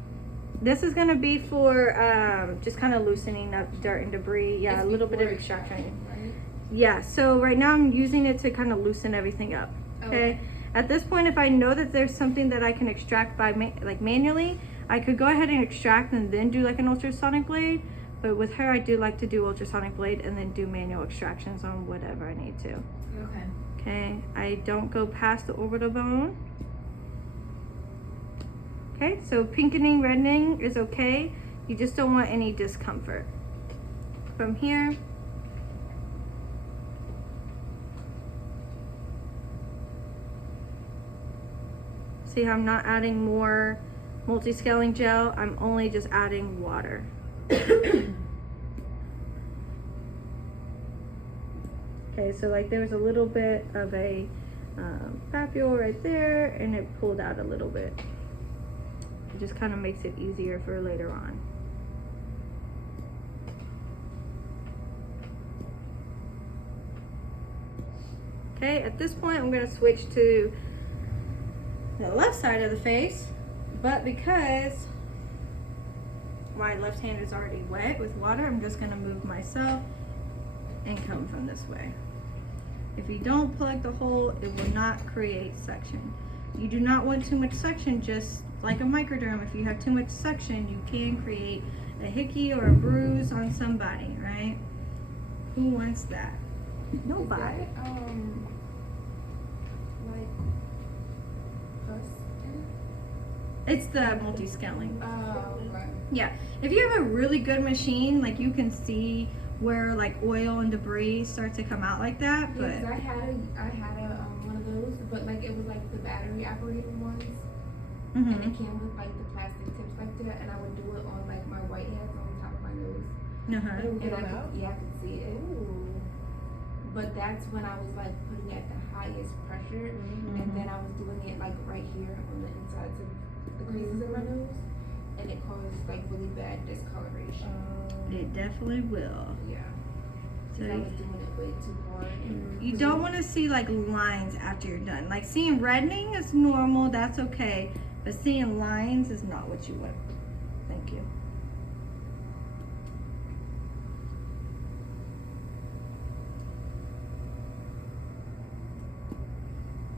This is going to be for just kind of loosening up dirt and debris. Yeah, It's a little bit of before extraction. Right? Yeah, so right now I'm using it to kind of loosen everything up. Okay? At this point, if I know that there's something that I can extract by like manually, I could go ahead and extract and then do like an ultrasonic blade. But with her, I do like to do ultrasonic blade and then do manual extractions on whatever I need to. Okay. Okay, I don't go past the orbital bone. Okay, so pinkening, reddening is okay. You just don't want any discomfort. From here, see how I'm not adding more multi-scaling gel, I'm only just adding water. Okay, so like there was a little bit of a papule right there and it pulled out a little bit. It just kind of makes it easier for later on. Okay, at this point I'm going to switch to the left side of the face, but because my left hand is already wet with water, I'm just going to move myself and come from this way. If you don't plug the hole, it will not create suction. You do not want too much suction, just like a microderm. If you have too much suction, you can create a hickey or a bruise on somebody, right? Who wants that? Nobody. Is that, like pus in It's the multi-scaling. it? Oh, right. Yeah, if you have a really good machine, like you can see where like oil and debris start to come out like that, Yeah, but 'cause I had a one of those, but like it was like the battery operated ones, and it came with like the plastic tips like that, and I would do it on like my white hairs on top of my nose, uh-huh. Oh, and get 'em out? I could see it. But that's when I was like putting it at the highest pressure, and then I was doing it like right here on the insides of the creases of my nose, and it caused like really bad discoloration. It definitely will. Yeah. So I was doing it way too hard. And you don't want to see like lines after you're done. Like seeing reddening is normal, that's okay, but seeing lines is not what you want. Thank you.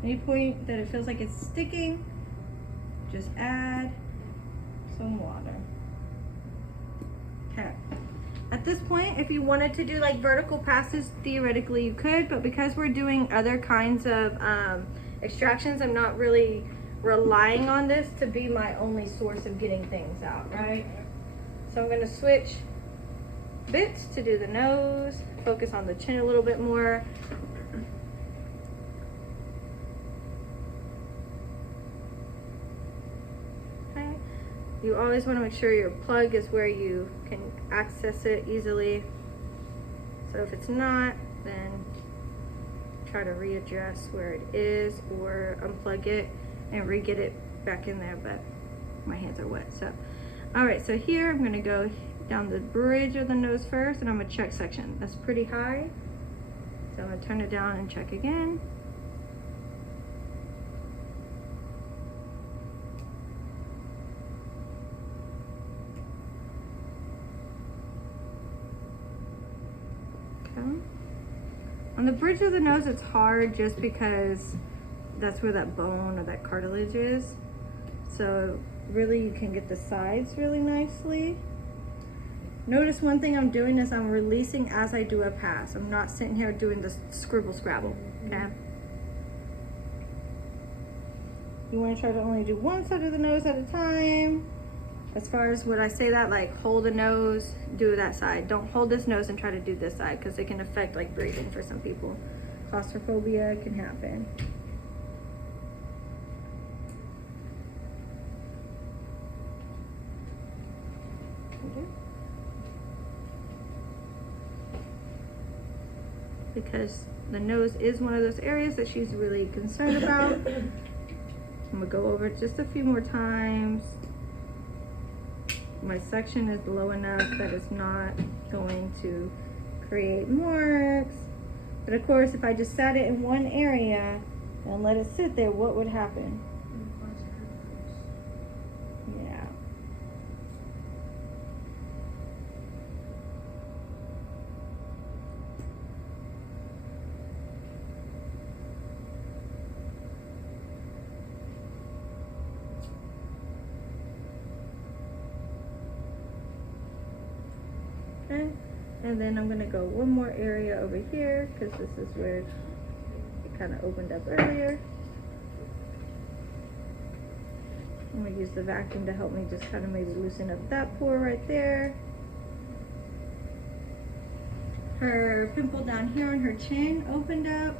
Any point that it feels like it's sticking, just add some water. Okay. At this point, if you wanted to do like vertical passes, theoretically you could, but because we're doing other kinds of extractions, I'm not really relying on this to be my only source of getting things out, right? So I'm gonna switch bits to do the nose, focus on the chin a little bit more. Okay. You always want to make sure your plug is where you can access it easily. So if it's not, then try to readjust where it is or unplug it and re-get it back in there, but my hands are wet. So, all right, so here I'm gonna go down the bridge of the nose first and I'm gonna check section. That's pretty high. So I'm gonna turn it down and check again. Okay. On the bridge of the nose, it's hard just because that's where that bone or that cartilage is. So really you can get the sides really nicely. Notice one thing I'm doing is I'm releasing as I do a pass. I'm not sitting here doing the scribble scrabble, okay? You want to try to only do one side of the nose at a time. As far as when I say that, like hold the nose, do that side. Don't hold this nose and try to do this side because it can affect like breathing for some people. Claustrophobia can happen. Because the nose is one of those areas that she's really concerned about. I'm gonna go over it just a few more times. My section is low enough that it's not going to create marks. But of course, if I just sat it in one area and let it sit there, what would happen? Yeah. Okay, and then I'm gonna go one more area over here because this is where it kind of opened up earlier. I'm gonna use the vacuum to help me just kind of maybe loosen up that pore right there. Her pimple down here on her chin opened up,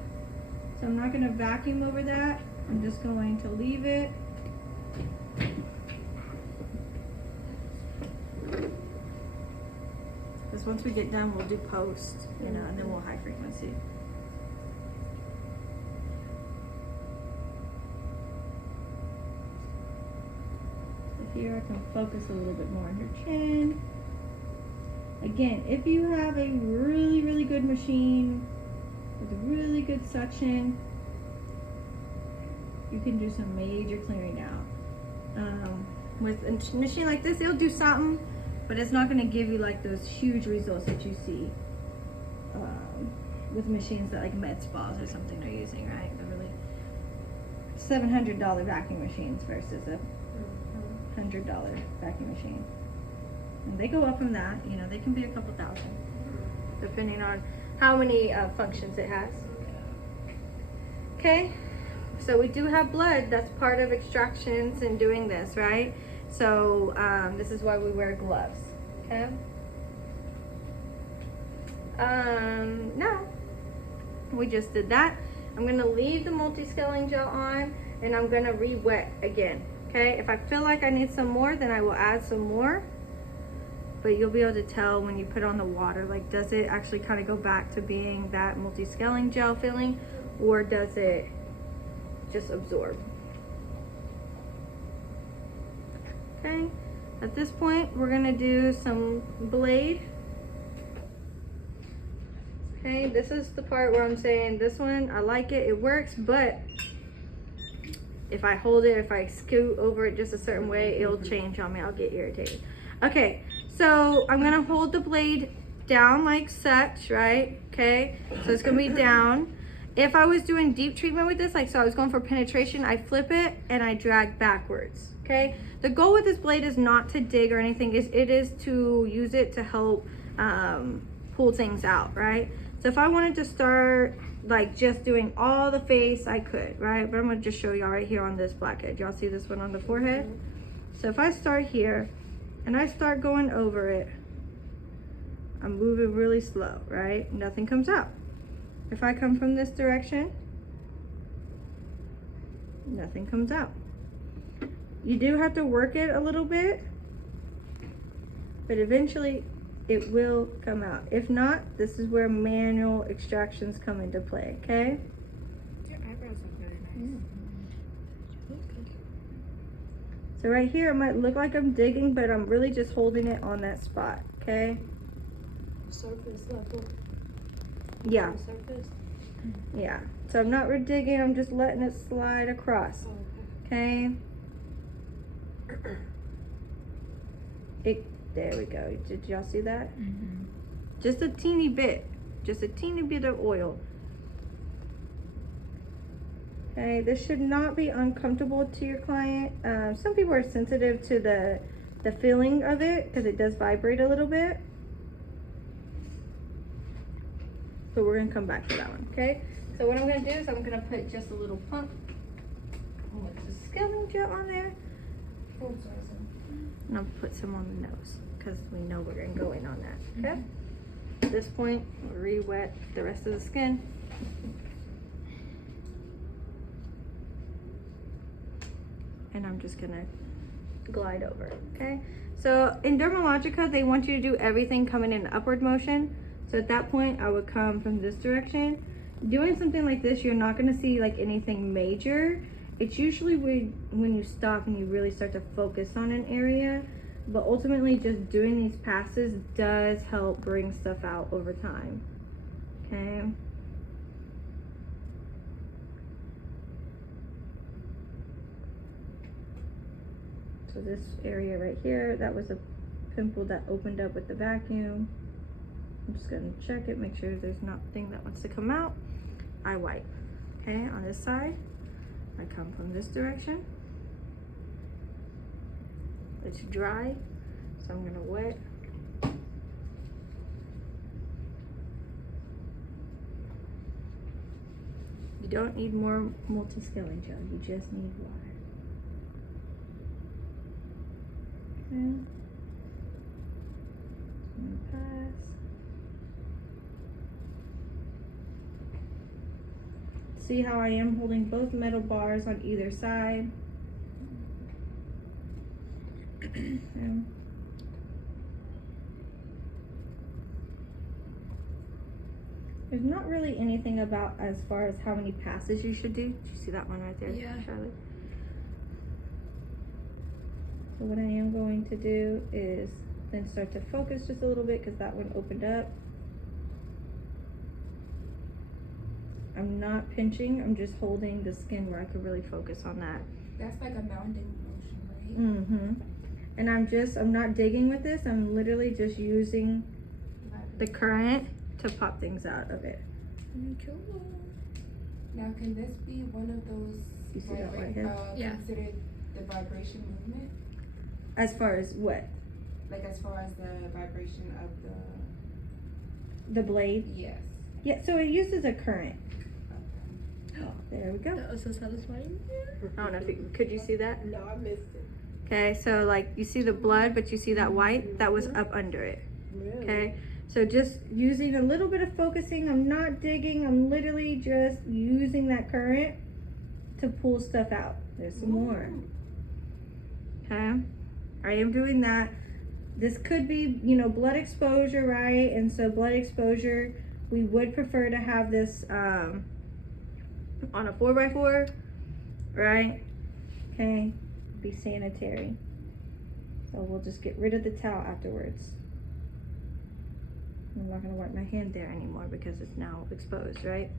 so I'm not gonna vacuum over that. I'm just going to leave it. Because once we get done, we'll do post, you know, and then we'll high frequency. So here I can focus a little bit more on her chin. Again, if you have a really, really good machine with really good suction, you can do some major clearing out. With a machine like this, it'll do something, but it's not going to give you like those huge results that you see with machines that like med spas or something are using, right? The really $700 vacuum machines versus a $100 vacuum machine. And they go up from that, you know, they can be a couple thousand, depending on how many functions it has. Okay, so we do have blood. That's part of extractions and doing this, right? So this is why we wear gloves, okay? Now, we just did that. I'm gonna leave the multi-scaling gel on and I'm gonna re-wet again, okay? If I feel like I need some more, then I will add some more. But you'll be able to tell when you put on the water, like does it actually kind of go back to being that multi-scaling gel feeling, or does it just absorb? Okay, at this point, we're gonna do some blade. Okay, this is the part where I'm saying this one, I like it, it works, but if I hold it, if I scoot over it just a certain way, it'll change on me, I'll get irritated. Okay, so I'm gonna hold the blade down like such, right? Okay, so it's gonna be down. If I was doing deep treatment with this, like so I was going for penetration, I flip it and I drag backwards, okay? The goal with this blade is not to dig or anything, it is to use it to help pull things out, right? So if I wanted to start like just doing all the face, I could, right? But I'm gonna just show y'all right here on this blackhead. Y'all see this one on the forehead? So if I start here and I start going over it, I'm moving really slow, right? Nothing comes out. If I come from this direction, nothing comes out. You do have to work it a little bit, but eventually it will come out. If not, this is where manual extractions come into play, okay? Your eyebrows look really nice. So right here, it might look like I'm digging, but I'm really just holding it on that spot, okay? Surface level. Yeah, Surface. yeah. So I'm not redigging, I'm just letting it slide across, Oh, okay? There we go. Did y'all see that? Mm-hmm. Just a teeny bit of oil. Okay, this should not be uncomfortable to your client. Some people are sensitive to the feeling of it because it does vibrate a little bit. So we're gonna come back to that one, okay? So what I'm gonna do is I'm gonna put just a little pump with the scaling gel on there. And I'll put some on the nose because we know we're gonna go in on that, okay? At this point, we'll re-wet the rest of the skin. And I'm just gonna glide over, okay? So in Dermalogica, they want you to do everything coming in upward motion. So at that point, I would come from this direction. Doing something like this, you're not gonna see like anything major. it's usually when you stop and you really start to focus on an area, but ultimately just doing these passes does help bring stuff out over time. Okay. So this area right here, that was a pimple that opened up with the vacuum. I'm just gonna check it, make sure there's nothing that wants to come out. I wipe. Okay, on this side, I come from this direction. It's dry, so I'm gonna wet. You don't need more multi-scaling gel, you just need water. Okay. Pass. See how I am holding both metal bars on either side. Okay. There's not really anything about as far as how many passes you should do. Did you see that one right there, Yeah. Charlotte? So what I am going to do is then start to focus just a little bit because that one opened up. I'm not pinching, I'm just holding the skin where I could really focus on that. That's like a mounting motion, right? Mm-hmm. And I'm not digging with this, I'm literally just using the current to pop things out of it. Now, can this be one of those You see that right here? Yeah. considered the vibration movement? As far as what? Like as far as the vibration of The blade? yes. Yeah, so it uses a current. Okay. There we go. That was so satisfying. I don't know if you, could you see that? No, I missed it. Okay, so like you see the blood, but you see that white? That was up under it. Really? Okay, so just using a little bit of focusing. I'm not digging, I'm literally just using that current to pull stuff out. There's some more. Okay, I am doing that. This could be, you know, blood exposure, right? And so blood exposure, we would prefer to have this on a 4x4, right? Okay, be sanitary. So we'll just get rid of the towel afterwards. I'm not gonna wipe my hand there anymore because it's now exposed, right?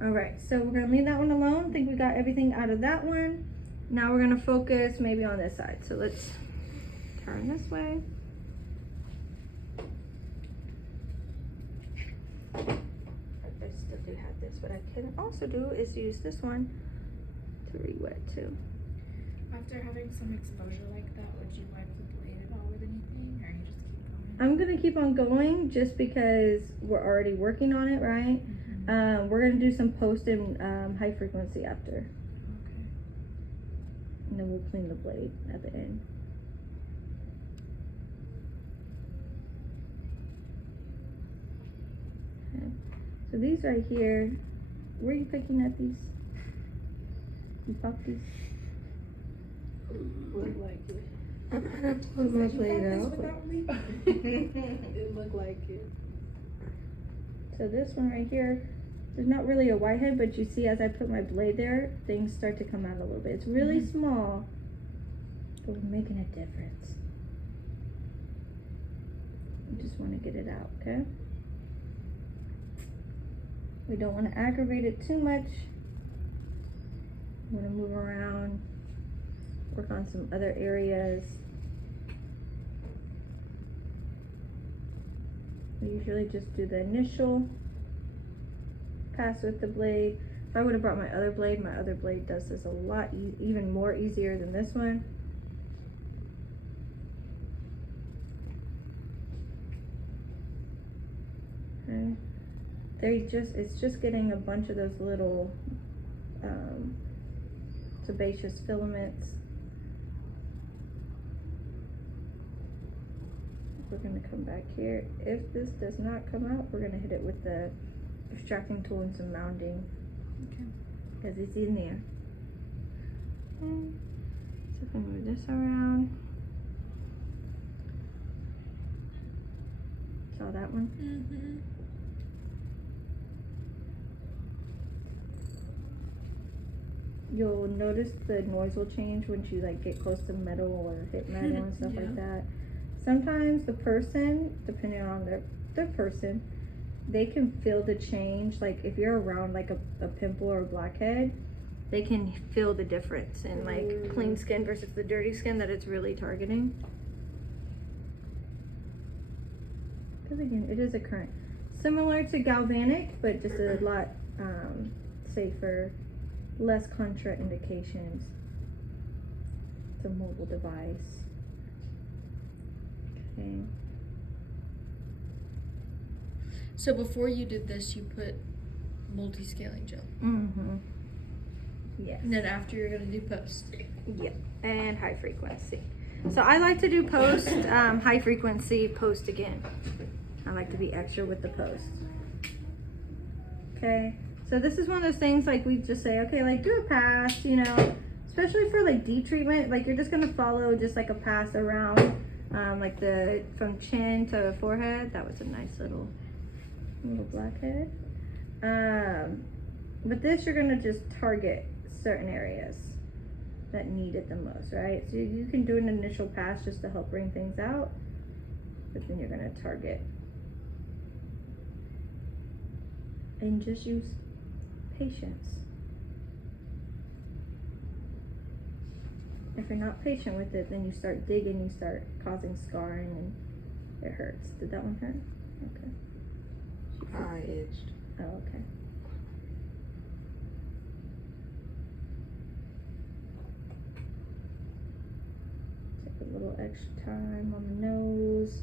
All right, so we're gonna leave that one alone. I think we got everything out of that one. Now we're gonna focus maybe on this side. So let's turn this way. I still do have this. What I can also do is use this one to re-wet too. After having some exposure like that, would you wipe the blade at all with anything, or you just keep going? I'm gonna keep on going just because we're already working on it, right? We're gonna do some post and high frequency after, Okay. and then we'll clean the blade at the end. Okay. So these right here, were you picking at these? You popped these? Looked like it. I'm gonna pull my blade out. It looked like it. So this one right here, there's not really a whitehead, but you see as I put my blade there, things start to come out a little bit. It's really small, but we're making a difference. I just want to get it out, okay? We don't want to aggravate it too much. We want to move around, work on some other areas. We usually just do the initial pass with the blade. If I would have brought my other blade does this a lot even more easier than this one. Okay. It's just getting a bunch of those little sebaceous filaments. We're gonna come back here. If this does not come out, we're gonna hit it with the extracting tool and some mounding. Okay. Because it's in there. Okay. So if I move this around. Saw that one? Mm-hmm. you'll notice the noise will change once you like get close to metal or hit metal and stuff like that. Sometimes the person, depending on their person, they can feel the change. Like if you're around like a pimple or a blackhead, they can feel the difference in like clean skin versus the dirty skin that it's really targeting. Because again, it is a current. Similar to galvanic, but just a lot safer, less contraindications. It's a mobile device. Okay. So before you did this, you put multi-scaling gel. Mm-hmm. Yes. And then after you're gonna do post. Yep. And high frequency. So I like to do post, high frequency, post again. I like to be extra with the post. Okay. So this is one of those things like we just say, okay, like do a pass, you know, especially for like deep treatment, like you're just gonna follow just like a pass around, like from chin to forehead. That was a nice little blackhead. But this you're gonna just target certain areas that need it the most, right? So you can do an initial pass just to help bring things out, but then you're gonna target. And just use patience. If you're not patient with it, then you start digging, you start causing scarring, and it hurts. Did that one hurt? Okay. I itched. Oh, okay. Take a little extra time on the nose.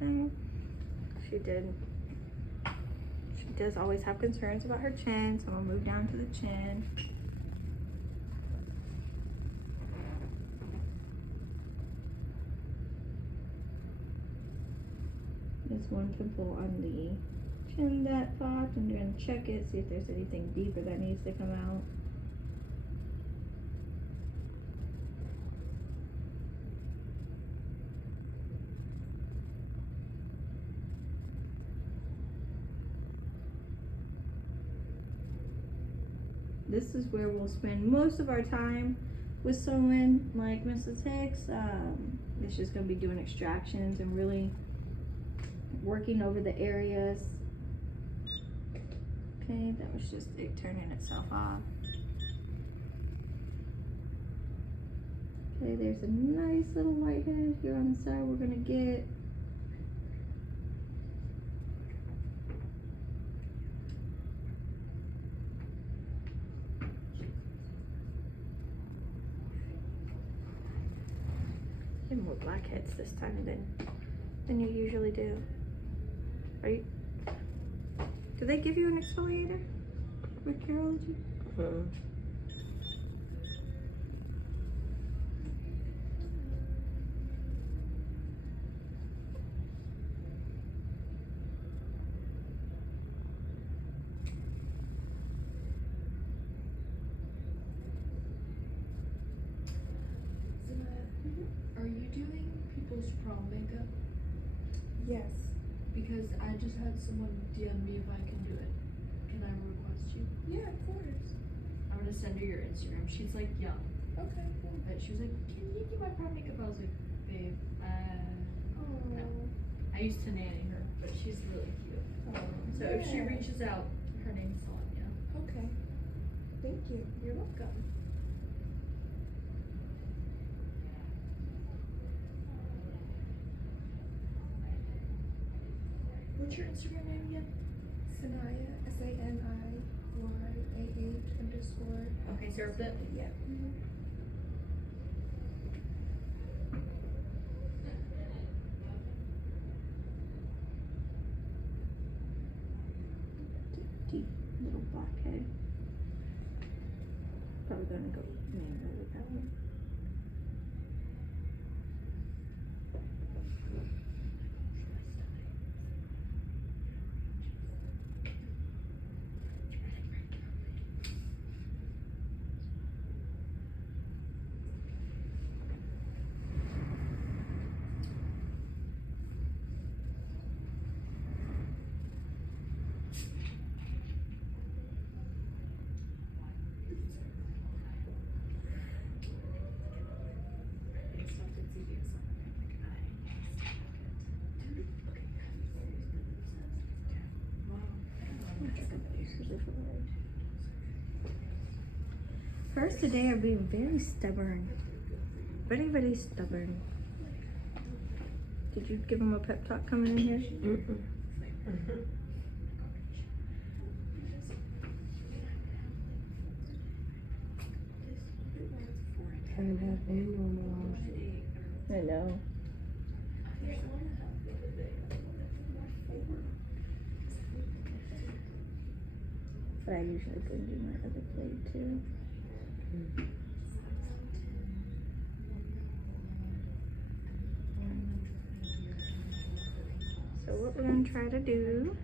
Okay. She does always have concerns about her chin, so I'm gonna move down to the chin. There's one pimple on the chin that popped. I'm gonna check it, see if there's anything deeper that needs to come out. This is where we'll spend most of our time with someone like Mrs. Hicks. It's just gonna be doing extractions and really working over the areas. Okay, that was just it turning itself off. Okay, there's a nice little whitehead here on the side we're gonna get. Get more blackheads this time than you usually do. Right? Do they give you an exfoliator with Dermalogica? Are you doing people's prom makeup? Yes. Because I just had someone DM me if I can do it. Can I request you? Yeah, of course. I'm gonna send her your Instagram. She's like young, Okay, cool. but she was like, "Can you do my prom makeup?" I was like, "Babe, no." I used to nanny her, but she's really cute. So if she reaches out, her name's Sonia. Okay. Thank you. You're welcome. What's your Instagram name again? Sanaya, SANIYAH_. Okay, so that. Yeah. Deep little blackhead. Probably gonna go manual with that one. first today are being very stubborn. Very, very stubborn. Did you give him a pep talk coming in here? Trying to have annual knowledge. I know. But I usually go and do my other plate too. So what we're gonna try to do.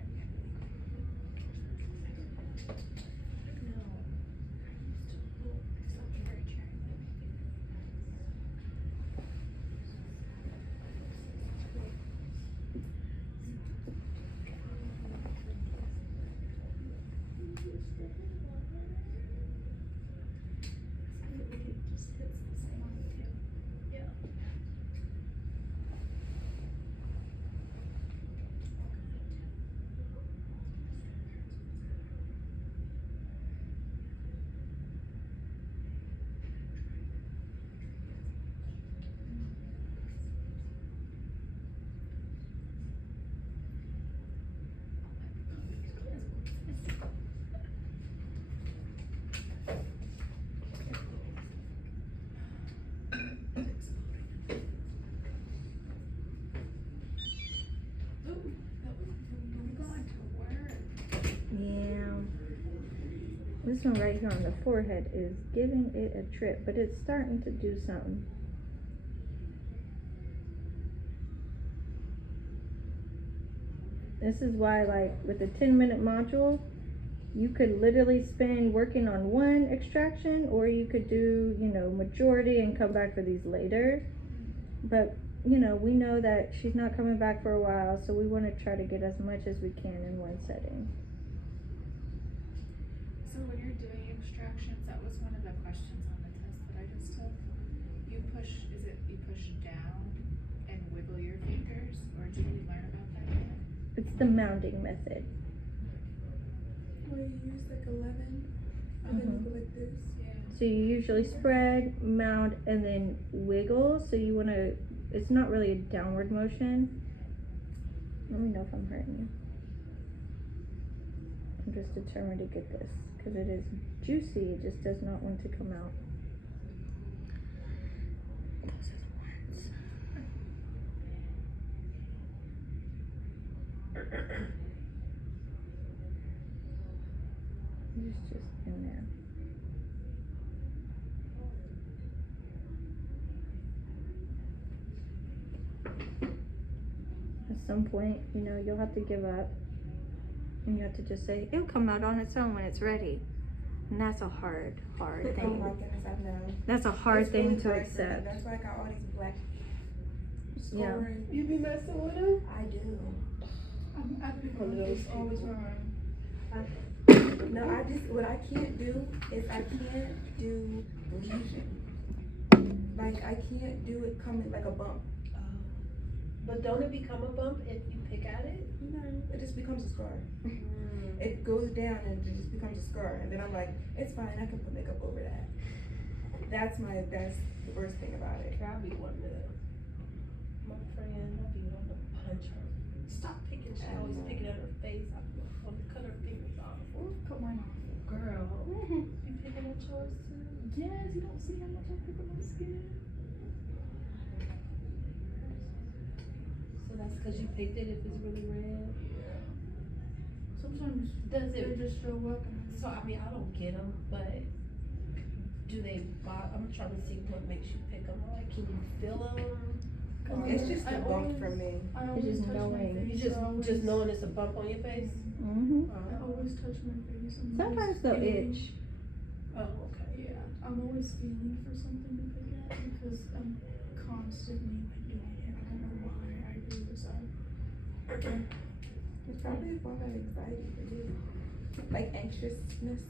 Yeah. This one right here on the forehead is giving it a trip, but it's starting to do something. This is why, like, with the 10-minute module, you could literally spend working on one extraction, or you could do, you know, majority and come back for these later. But, you know, we know that she's not coming back for a while, so we want to try to get as much as we can in one setting. So when you're doing extractions, that was one of the questions on the test that I just took. You push down and wiggle your fingers, or did we learn about that yet? It's the mounding method. Where you use like 11 and then you go like this. Yeah. So you usually spread, mound, and then wiggle. So you want to, it's not really a downward motion. Let me know if I'm hurting you. I'm just determined to get this because it is juicy. It just does not want to come out. Those are the ones. It's just in there. At some point, you know, you'll have to give up. And you have to just say, it'll come out on its own when it's ready. And that's a hard Oh my thing. goodness, I know. That's a hard It's thing really to hard for me. accept. That's why I got all these black Yeah. scoring. You be messing with him? I do. I've been One of those all the people. time. No, what I can't do is I can't do lesion. Like I can't do it coming like a bump. But don't it become a bump if you pick at it? No, it just becomes a scar. It goes down and it just becomes a scar, and then I'm like, it's fine, I can put makeup over that. That's the worst thing about it. I'll be one to, my friend, I'll be one to punch her. Stop picking, she's always picking at her face. I want to cut her fingers off. Cut mine off. Girl, you picking at yours too? Yes, you don't see how much I pick on my skin. So that's because you picked it if it's really red? Sometimes Does they it, just show up and so I mean, I don't get them, but do they bother? I'm trying to see what makes you pick them. Like, can you feel them? It's just I a bump always- for me. I always just touch knowing. my face. You so I always, just knowing it's a bump on your face? Mm-hmm. I always touch my face. I'm Sometimes always they'll feeling- itch. Oh, okay. Yeah, I'm always feeling for something to pick at because I'm constantly like doing it. I don't know why I do this. It's probably a form of anxiety for you. Like anxiousness.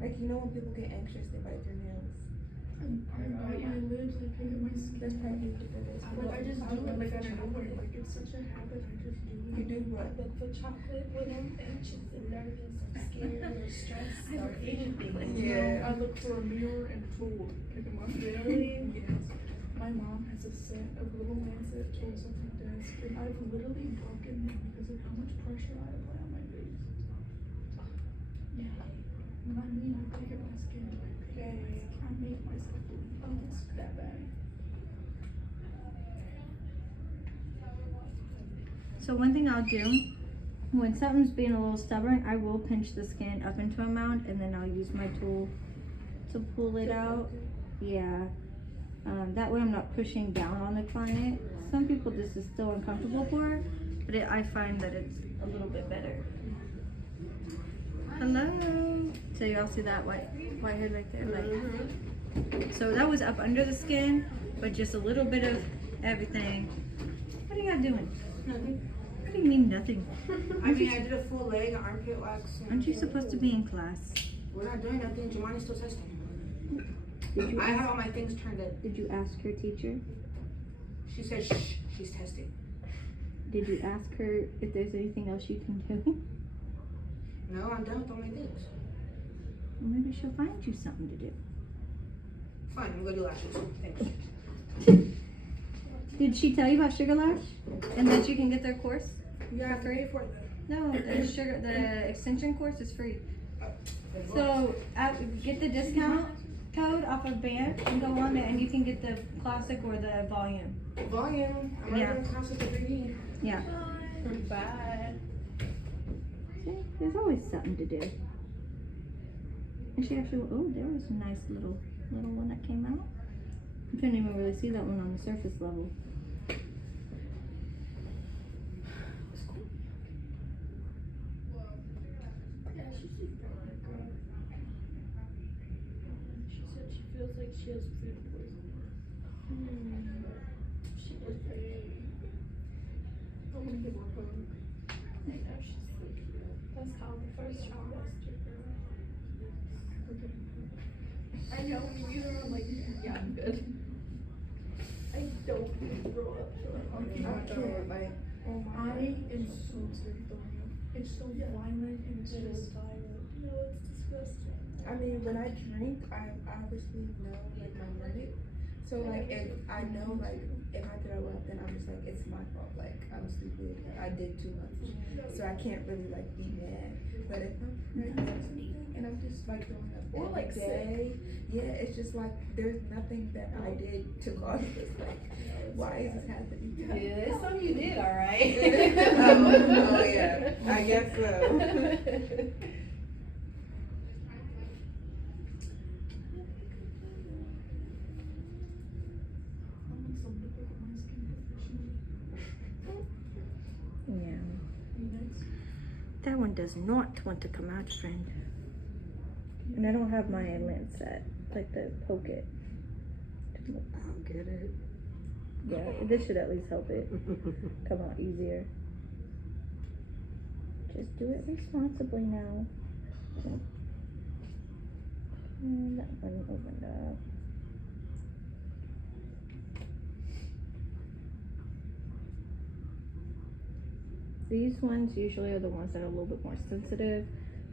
Like, you know when people get anxious, they bite their nails. I bite my lips, I pick at my skin. That's probably the best. Like, I just do it like out of nowhere. Like, it's such a habit. I just do it. You do what? I look for chocolate when I'm anxious and nervous or scared or stressed or anything. Yeah. I look for a mirror and tool. Pick them up. Really? Yes. My mom has a set of little lancet tools on her desk, and I've literally broken them because of how much pressure I apply on my face. Yeah. When I mean I pick at my skin, I pick at my skin. I make myself believe it's that bad. So one thing I'll do, when something's being a little stubborn, I will pinch the skin up into a mound and then I'll use my tool to pull it out. Yeah. That way I'm not pushing down on the client. Some people this is still uncomfortable for, but I find that it's a little bit better. Hello. So y'all see that white head right there? Like, so that was up under the skin, but just a little bit of everything. What are y'all doing? Nothing. What do you mean nothing? I mean, I did a full leg, armpit wax. Aren't you supposed to be in class? We're not doing nothing. Jemani's still testing. Did you I have all my things turned in. Did you ask your teacher? She said, shh, she's testing. Did you ask her if there's anything else you can do? No, I'm done with all my things. Well, maybe she'll find you something to do. Fine, I'm gonna do lashes. Thanks. Did she tell you about Sugar Lash? And that you can get their course? You gotta pay for it No, the extension course is free. then. So get the discount code off of Band and go on there and you can get the classic or the volume. Volume. I'm Yeah. gonna cost us a 3D. Yeah. Bye. See, there's always something to do. And she actually, oh, there was a nice little one that came out. You couldn't even really see that one on the surface level. Yeah, she's just pregnant, girl. She said she feels like she has food poisoning. She was like, I want to give her a hug. I know, she's so cute. That's how the first trimester, girl. I know, when you meet her, I'm like, yeah, I'm good. I don't want to grow up. I can't, like, oh my I God. am so terrified. It's so violent and it's just violent. No, it's disgusting. I mean, when I drink, I obviously know, like, my verdict. So, like, if I know, like, if I throw up, then I'm just like, it's my fault. Like, I'm stupid. I did too much. So I can't really, like, be mad. But if I'm pregnant or something, and I'm just, like, throwing up Or, every like, day, yeah, it's just like, there's nothing that I did to cause this. Like, why is this happening to me? Yeah, it's something you did, alright. Oh, yeah. I guess so. I want some liquid on my skin professionally. Yeah. Next. That one does not want to come out, friend. And I don't have my lancet, like the poke it. I'll get it. Yeah, this should at least help it come out easier. Just do it responsibly now. And that one opened up. These ones usually are the ones that are a little bit more sensitive,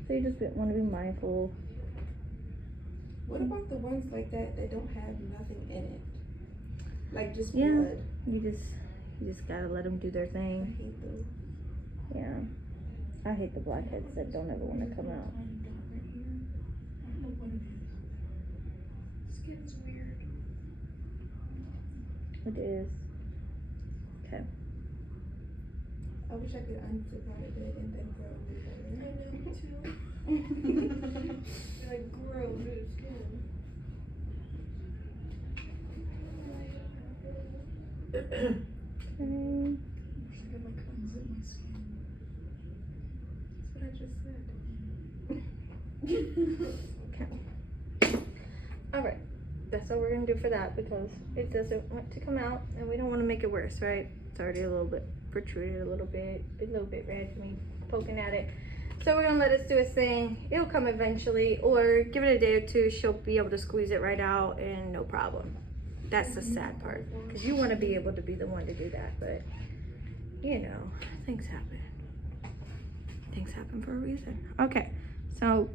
so you just want to be mindful. What about the ones like that that don't have nothing in it? Like just Yeah. blood. You just gotta let them do their I thing. hate those. Yeah, I hate the blackheads that don't ever want to come out. I don't know what it is. Skin's weird. It is. Okay. I wish I could unzip out of it and then grow a I little know, too. Like, grow new skin. Okay. I wish I could, like, unzip my skin. That's what I just said. Okay. All right. That's all we're gonna do for that because it doesn't want to come out, and we don't want to make it worse, right? It's already a little bit protruded, a little bit red for me poking at it. So we're gonna let us do its thing. It'll come eventually, or give it a day or two. She'll be able to squeeze it right out and no problem. That's the sad part, because you want to be able to be the one to do that, but you know, things happen. Things happen for a reason. Okay, so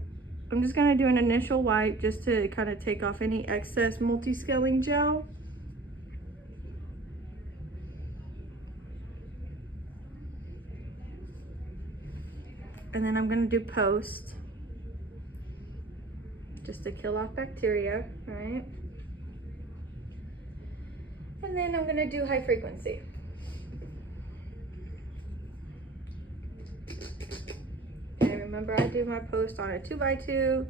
I'm just gonna do an initial wipe just to kind of take off any excess multi-scaling gel. And then I'm gonna do post, just to kill off bacteria, right? And then I'm gonna do high frequency. And remember, I do my post on a 2x2,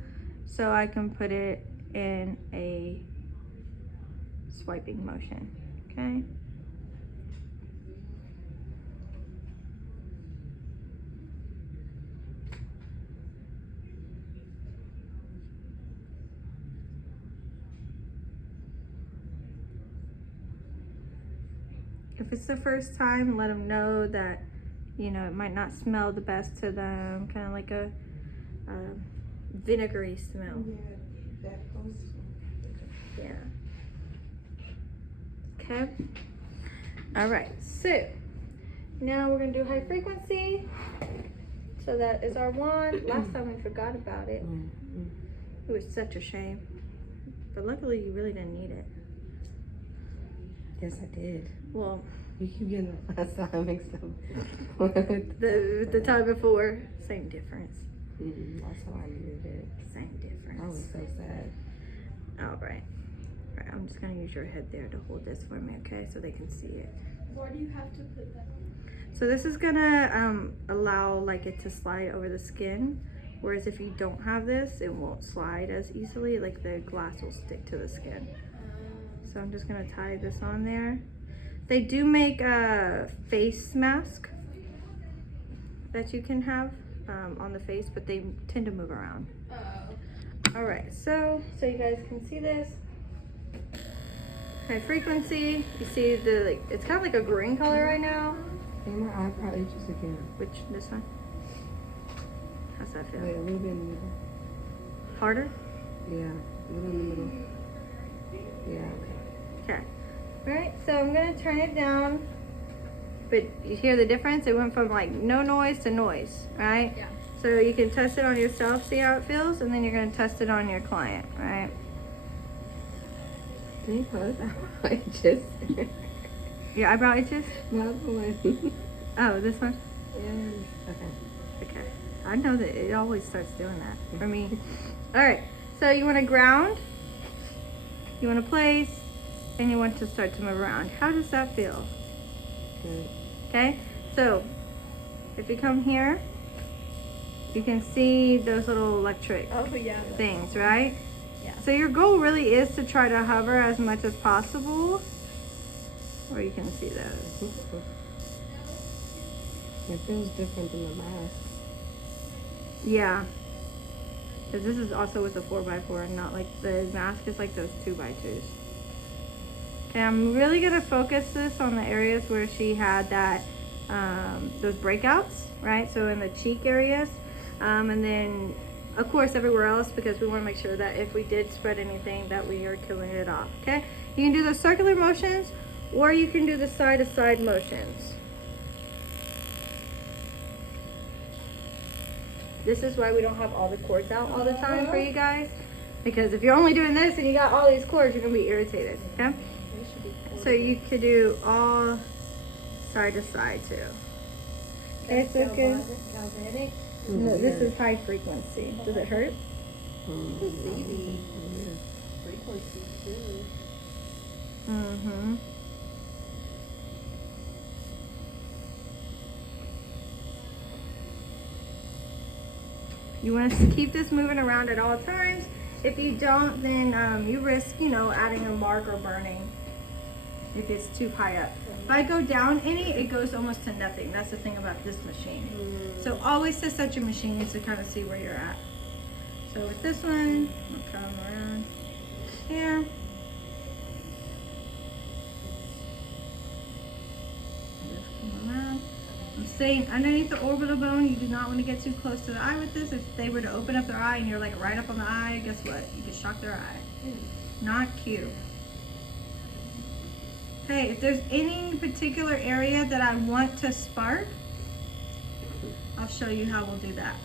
so I can put it in a swiping motion, okay? If it's the first time, let them know that, you know, it might not smell the best to them, kind of like a vinegary smell. Yeah, that post. Yeah. Okay. All right. So now we're gonna do high frequency. So that is our wand. Last time we forgot about it. It was such a shame. But luckily, you really didn't need it. Yes, I did. Well, You keep getting the last time mixed up. the time before, same difference. Last time I needed it. Same difference. I was so sad. All right. All right. I'm just gonna use your head there to hold this for me, okay, so they can see it. Why do you have to put that? So this is gonna allow like it to slide over the skin, whereas if you don't have this, it won't slide as easily. Like the glass will stick to the skin. So I'm just gonna tie this on there. They do make a face mask that you can have on the face, but they tend to move around. Oh. All right, so you guys can see this. High frequency. You see the like, it's kind of like a green color right now. And my eyebrow itches again. Which this one? How's that feel? Wait, a little bit in the middle. Harder? Yeah, a little in the middle. Yeah, okay. Okay. All right, so I'm gonna turn it down. But you hear the difference? It went from like no noise to noise, right? Yeah. So you can test it on yourself, see how it feels, and then you're gonna test it on your client, right? Can you close eyebrow itches? Your eyebrow itches? Not the one. Oh, this one? Yes. Okay. Okay. I know that it always starts doing that for me. All right, so you wanna ground, you wanna place, and you want to start to move around. How does that feel? Good. Okay, so if you come here, you can see those little electric Oh yeah. things, right? Yeah. So your goal really is to try to hover as much as possible, or you can see those. It feels different than the mask. Yeah, because this is also with a 4x4 and not like the mask is like those 2x2s. Okay, I'm really gonna focus this on the areas where she had that, those breakouts, right? So in the cheek areas, and then of course everywhere else, because we wanna make sure that if we did spread anything that we are killing it off, okay? You can do the circular motions, or you can do the side to side motions. This is why we don't have all the cords out all the time for you guys, because if you're only doing this and you got all these cords, you're gonna be irritated, okay? So you could do all side to side too. It's okay. Galvanic. No, this is high frequency. Does it hurt? Frequency too. Mm-hmm. You want to keep this moving around at all times. If you don't, then you risk, you know, adding a mark or burning if it's too high up. If I go down any, it goes almost to nothing. That's the thing about this machine. So always test out your machine to kind of see where you're at. So with this one, I'll come around here. Just come around. I'm staying underneath the orbital bone. You do not want to get too close to the eye with this. If they were to open up their eye and you're like right up on the eye, guess what? You could shock their eye. Not cute. Okay, if there's any particular area that I want to spark, I'll show you how we'll do that.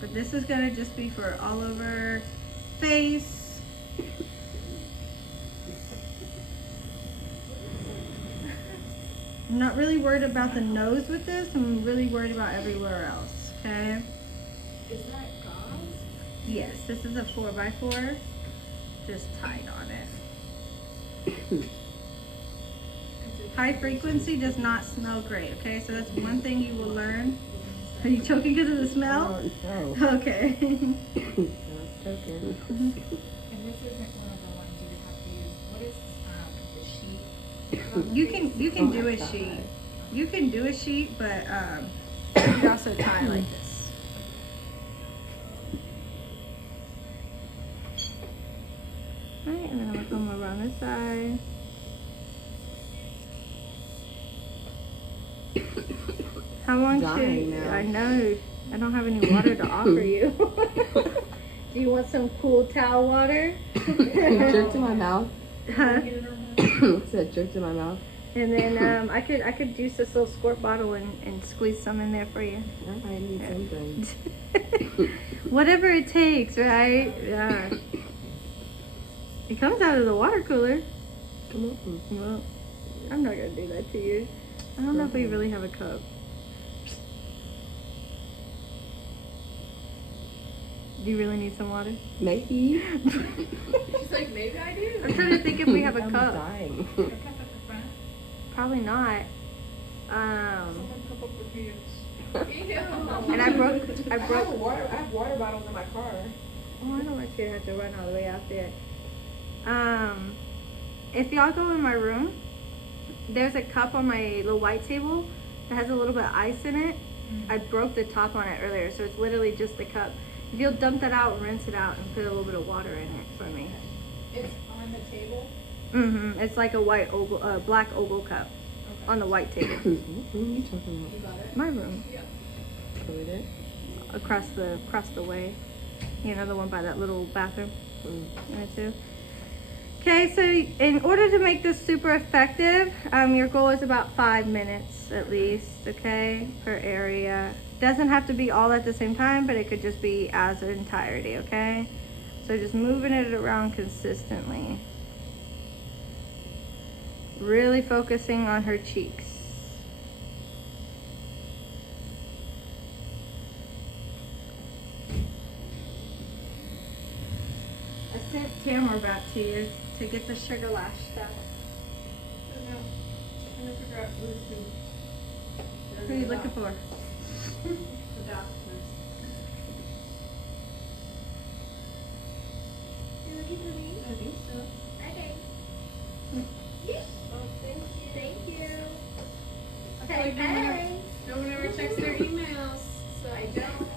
But this is gonna just be for all over face. I'm not really worried about the nose with this. I'm really worried about everywhere else, okay? Is that gauze? Yes, this is a 4x4, just tied on it. High frequency does not smell great, okay? So that's one thing you will learn. Are you choking because of the smell? No. Okay. Not joking. And this isn't one of the ones you would have to use. What is the sheet? You can do a sheet. You can do a sheet, but you can also tie like this. Alright, and then I'm gonna come around this side. How long Dying should now. I know? I don't have any water to offer you. Do you want some cool towel water? Jerk to my mouth. Huh? Said jerk to my mouth. And then I could use this little squirt bottle and squeeze some in there for you. I might need something. Whatever it takes, right? Yeah. It comes out of the water cooler. Come on. Well, I'm not gonna do that to you. I don't know if we really have a cup. Do you really need some water? Maybe. She's like, maybe I do. I'm trying to think if we have a I'm cup. dying. A cup at the front. Probably not. Someone cup up with me. And I broke. I have water bottles in my car. Oh, I don't want you to have to run all the way out there. If y'all go in my room, there's a cup on my little white table that has a little bit of ice in it. I broke the top on it earlier, so it's literally just the cup. If you'll dump that out, rinse it out, and put a little bit of water in it for me. It's on the table. It's like a white oval, black oval cup on the white table. What room are you talking You got it? My room, about? Over there? across the way. You know, the one by that little bathroom. Right too. Okay, so in order to make this super effective, your goal is about 5 minutes at least, okay, per area. Doesn't have to be all at the same time, but it could just be as an entirety, okay? So just moving it around consistently. Really focusing on her cheeks. I sent Tamara back to you to get the sugar lash stuff. I figure out who's who. Who are you looking for? The doctors. You're looking for me? I think so. Okay. Yeah. Oh, thank you. Thank you. I feel like no one ever checks their emails, so I don't.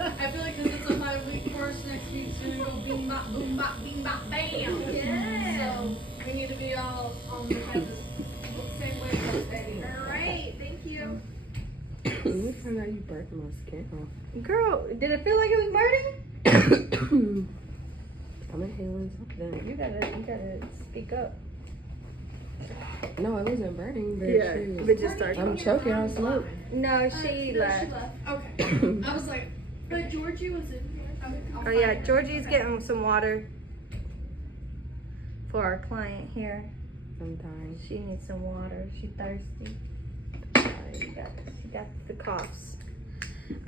I feel like because it's a 5-week course, next week's gonna go bing bop, boom bop, bing bop, bam. Yeah. So we need to be all on the same wavelength, baby. All right. Thank you. Look how now you burnt my skin off. Girl, did it feel like it was burning? I'm inhaling something. You gotta speak up. No, it wasn't burning, but Yeah, shoot. but just start. I'm choking on smoke. No, she left. Okay. I was like, But Georgie was in here. Oh yeah, Georgie's getting some water for our client here. I'm dying. She needs some water. She's thirsty. She got the coughs.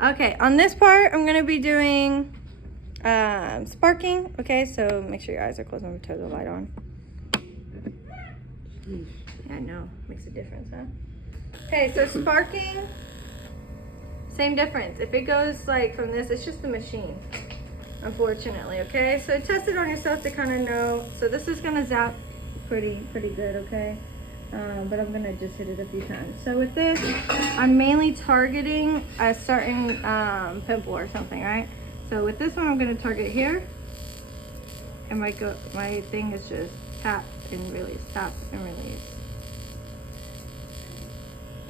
Okay, on this part, I'm gonna be doing sparking. Okay, so make sure your eyes are closed and turn the light on. Sheesh. Yeah, I know. Makes a difference, huh? Okay, so sparking, same difference. If it goes like from this, it's just the machine, unfortunately, okay? So test it on yourself to kind of know. So this is gonna zap pretty good, okay? But I'm gonna just hit it a few times. So with this, I'm mainly targeting a certain pimple or something, right? So with this one, I'm gonna target here. And my thing is just tap and release, tap and release.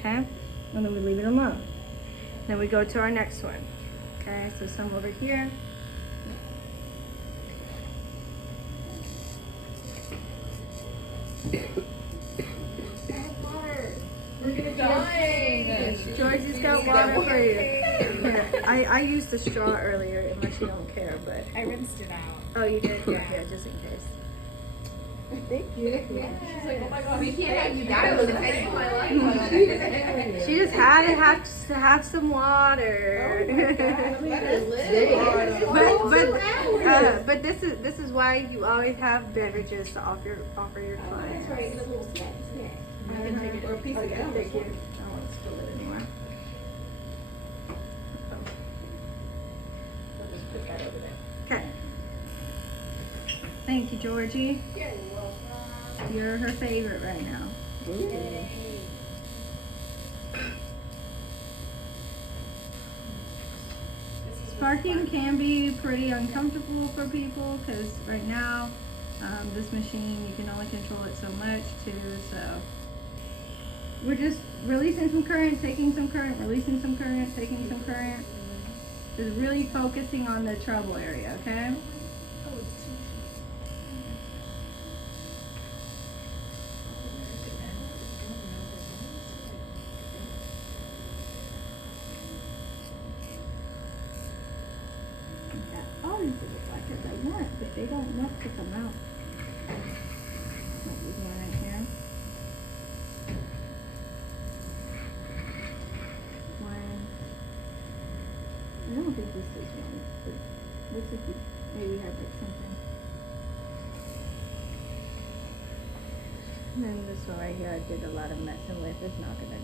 okay? And then we leave it alone. Then we go to our next one. Okay, so some over here. Georgie's got water for you. Here, I used the straw earlier, unless you don't care, but. I rinsed it out. Oh, you did? Yeah, just in case. Thank you. She's like, oh my god. We can't have you die with a taste of my life. She just had to have some water. But this is why you always have beverages to offer your clients. That's right, a little snack. Or a piece of gum. Thank you. I don't want to spill it anymore. I'll just put that over there. Okay. Thank you, Georgie. You're her favorite right now. Sparking can be pretty uncomfortable for people because right now, this machine, you can only control it so much too, so. We're just releasing some current, taking some current, releasing some current, taking some current. Just really focusing on the trouble area, okay? All these little blankets I want, but they don't want to come out. Like this one right here. One. I don't think this is one, but looks like we maybe have like something. And then this one right here I did a lot of messing with. It's not gonna.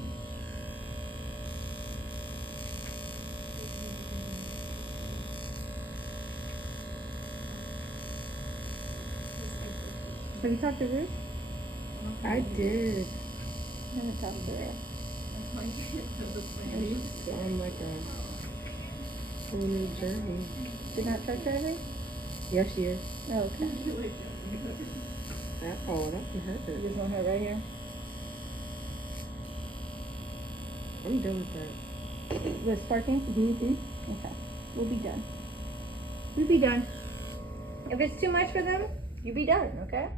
Have you talked to Ruth? I did. I haven't talked to her. It's on like a whole new journey. Did not touch her anything? Yes, she is. Oh, okay. That can hurt. You just want her right here? I'm done with that. With sparking? Mm-hmm. Okay. We'll be done. We'll be done. If it's too much for them, you be done, okay?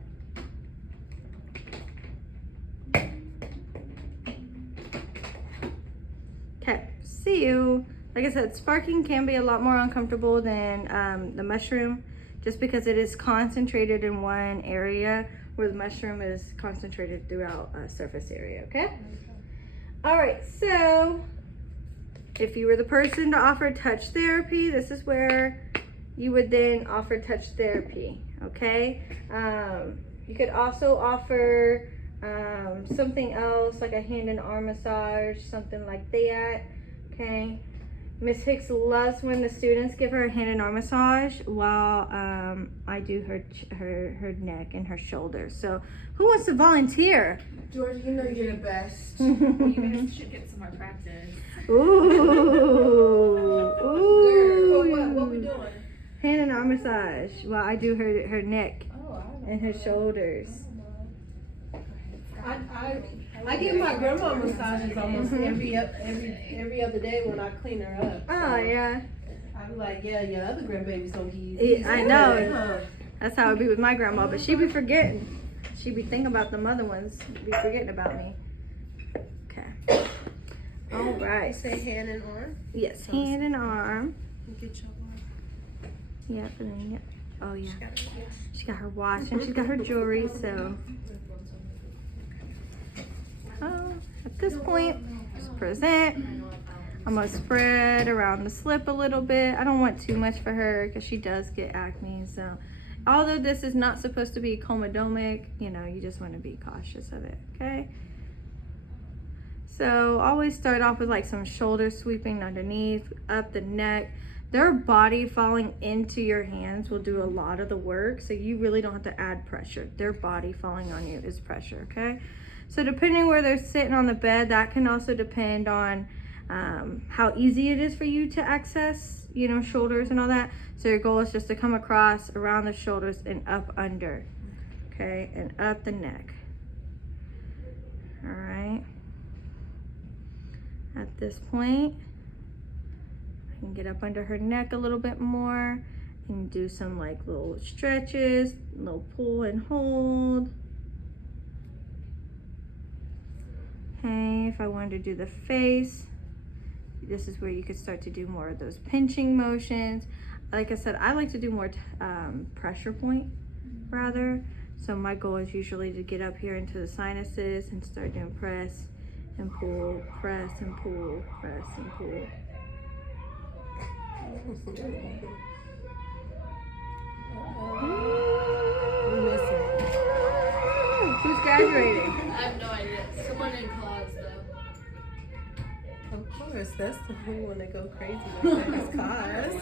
Okay, see you. Like I said, sparking can be a lot more uncomfortable than the mushroom just because it is concentrated in one area where the mushroom is concentrated throughout a surface area, okay? All right, so if you were the person to offer touch therapy, this is where you would then offer touch therapy, okay? You could also offer something else like a hand and arm massage, something like that, okay? Miss Hicks loves when the students give her a hand and arm massage while I do her neck and her shoulders. So who wants to volunteer? George, you know you're the best. You guys should get some more practice. Ooh, ooh. What we doing? Hand and arm massage while I do her neck and her shoulders. I give my grandma massages almost every other day when I clean her up. Oh yeah. I be like, yeah, your other grandbaby's gonna give you Yeah, these. I know. That's how it be with my grandma, but she be forgetting. She be thinking about the other ones, be forgetting about me. Okay. All right. Say hand and arm. Yes, hand and arm. Get your arm. Yep, and then yep. Oh yeah. She got her watch and she's got her jewelry, so. At this point, just present. I'm gonna spread around the slip a little bit. I don't want too much for her because she does get acne. So, although this is not supposed to be comedomic, you know, you just want to be cautious of it, okay? So, always start off with like some shoulder sweeping underneath, up the neck. Their body falling into your hands will do a lot of the work, so you really don't have to add pressure. Their body falling on you is pressure, okay? So depending where they're sitting on the bed, that can also depend on how easy it is for you to access, you know, shoulders and all that. So your goal is just to come across around the shoulders and up under, okay, and up the neck. All right. At this point, I can get up under her neck a little bit more and do some like little stretches, little pull and hold. Okay, if I wanted to do the face, this is where you could start to do more of those pinching motions. Like I said, I like to do more pressure point rather. So my goal is usually to get up here into the sinuses and start doing press and pull, press and pull, press and pull. Who's graduating? I have no idea. Someone in class though. Of course, that's the one that go crazy like that is cars.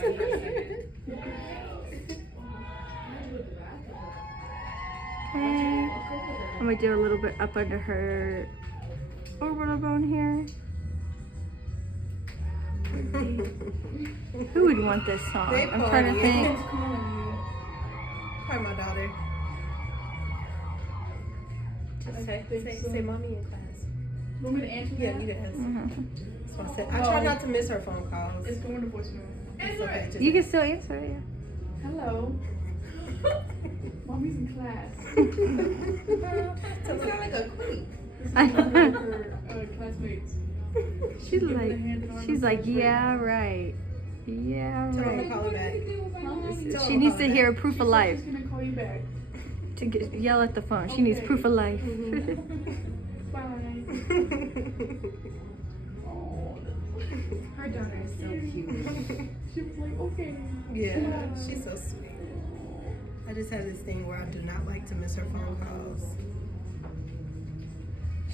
Okay. I'm gonna do a little bit up under her orbital bone here. Who would want this song? They I'm trying to party. think. Hi, my daughter. Okay, say mommy in class. Want me to answer Yeah, that? you can answer. Mhm. That's what I said. I try not to miss her phone calls. It's going to voicemail. It's okay. Just You can still answer it. Yeah. Hello. Mommy's in class. So it's not like a queen. This is one of her classmates. She's like, yeah, right. Yeah, Tell her to right. call her back. Tell She her needs call to her hear back. proof of life She's gonna call you back. to yell at the phone. She needs Okay. proof of life. Bye. Oh, Her daughter is so cute. she was like, okay. Yeah, she's so sweet. I just have this thing where I do not like to miss her phone calls.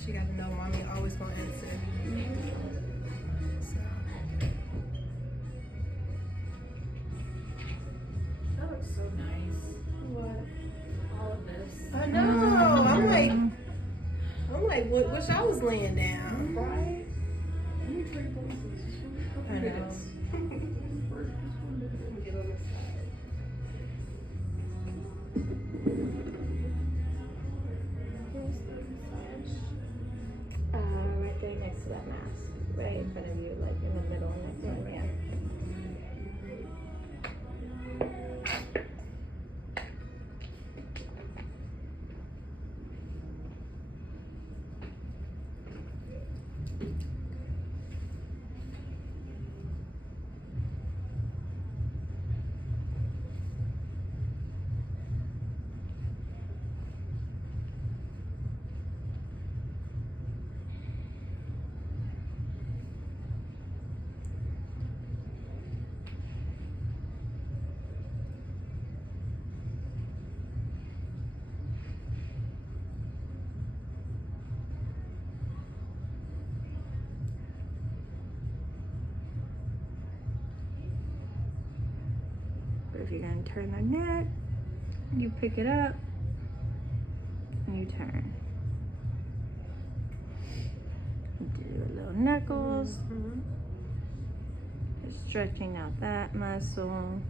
She got to know mommy always gonna answer. So. That looks so nice. What? All of this. I know. I'm like, wish I was laying down. Right? Let me trade places. I know. Minutes. Get on this side. Right there next to that mask. Right in front of you, like in the middle next to it, yeah. But if you're gonna turn their neck, you pick it up and you turn. Do a little knuckles, just stretching out that muscle.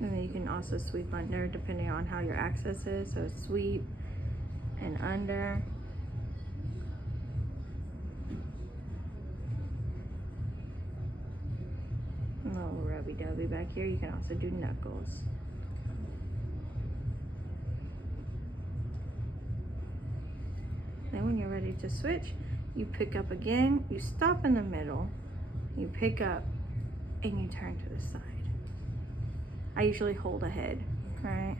And then you can also sweep under depending on how your access is. So sweep and under. A little rubby-dubby back here. You can also do knuckles. Then when you're ready to switch, you pick up again, you stop in the middle, you pick up, and you turn to the side. I usually hold ahead, right?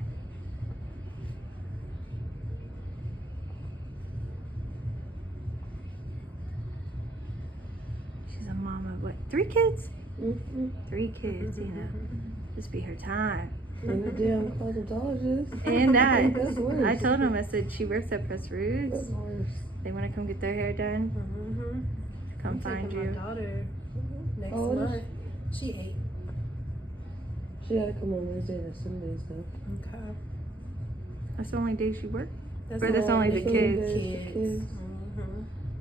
She's a mom of what, 3 kids? 3 kids, you know. This be her time. And the damn cosmetologist. And that. That's worse. I told him, I said, she works at Press Roots. That's worse. They want to come get their hair done. Come I'm find taking you. my daughter next Oh, is month. She 8. She gotta come on Wednesdays and Sundays though. Okay. That's the only days you work? That's Or that's all only the kids? kids.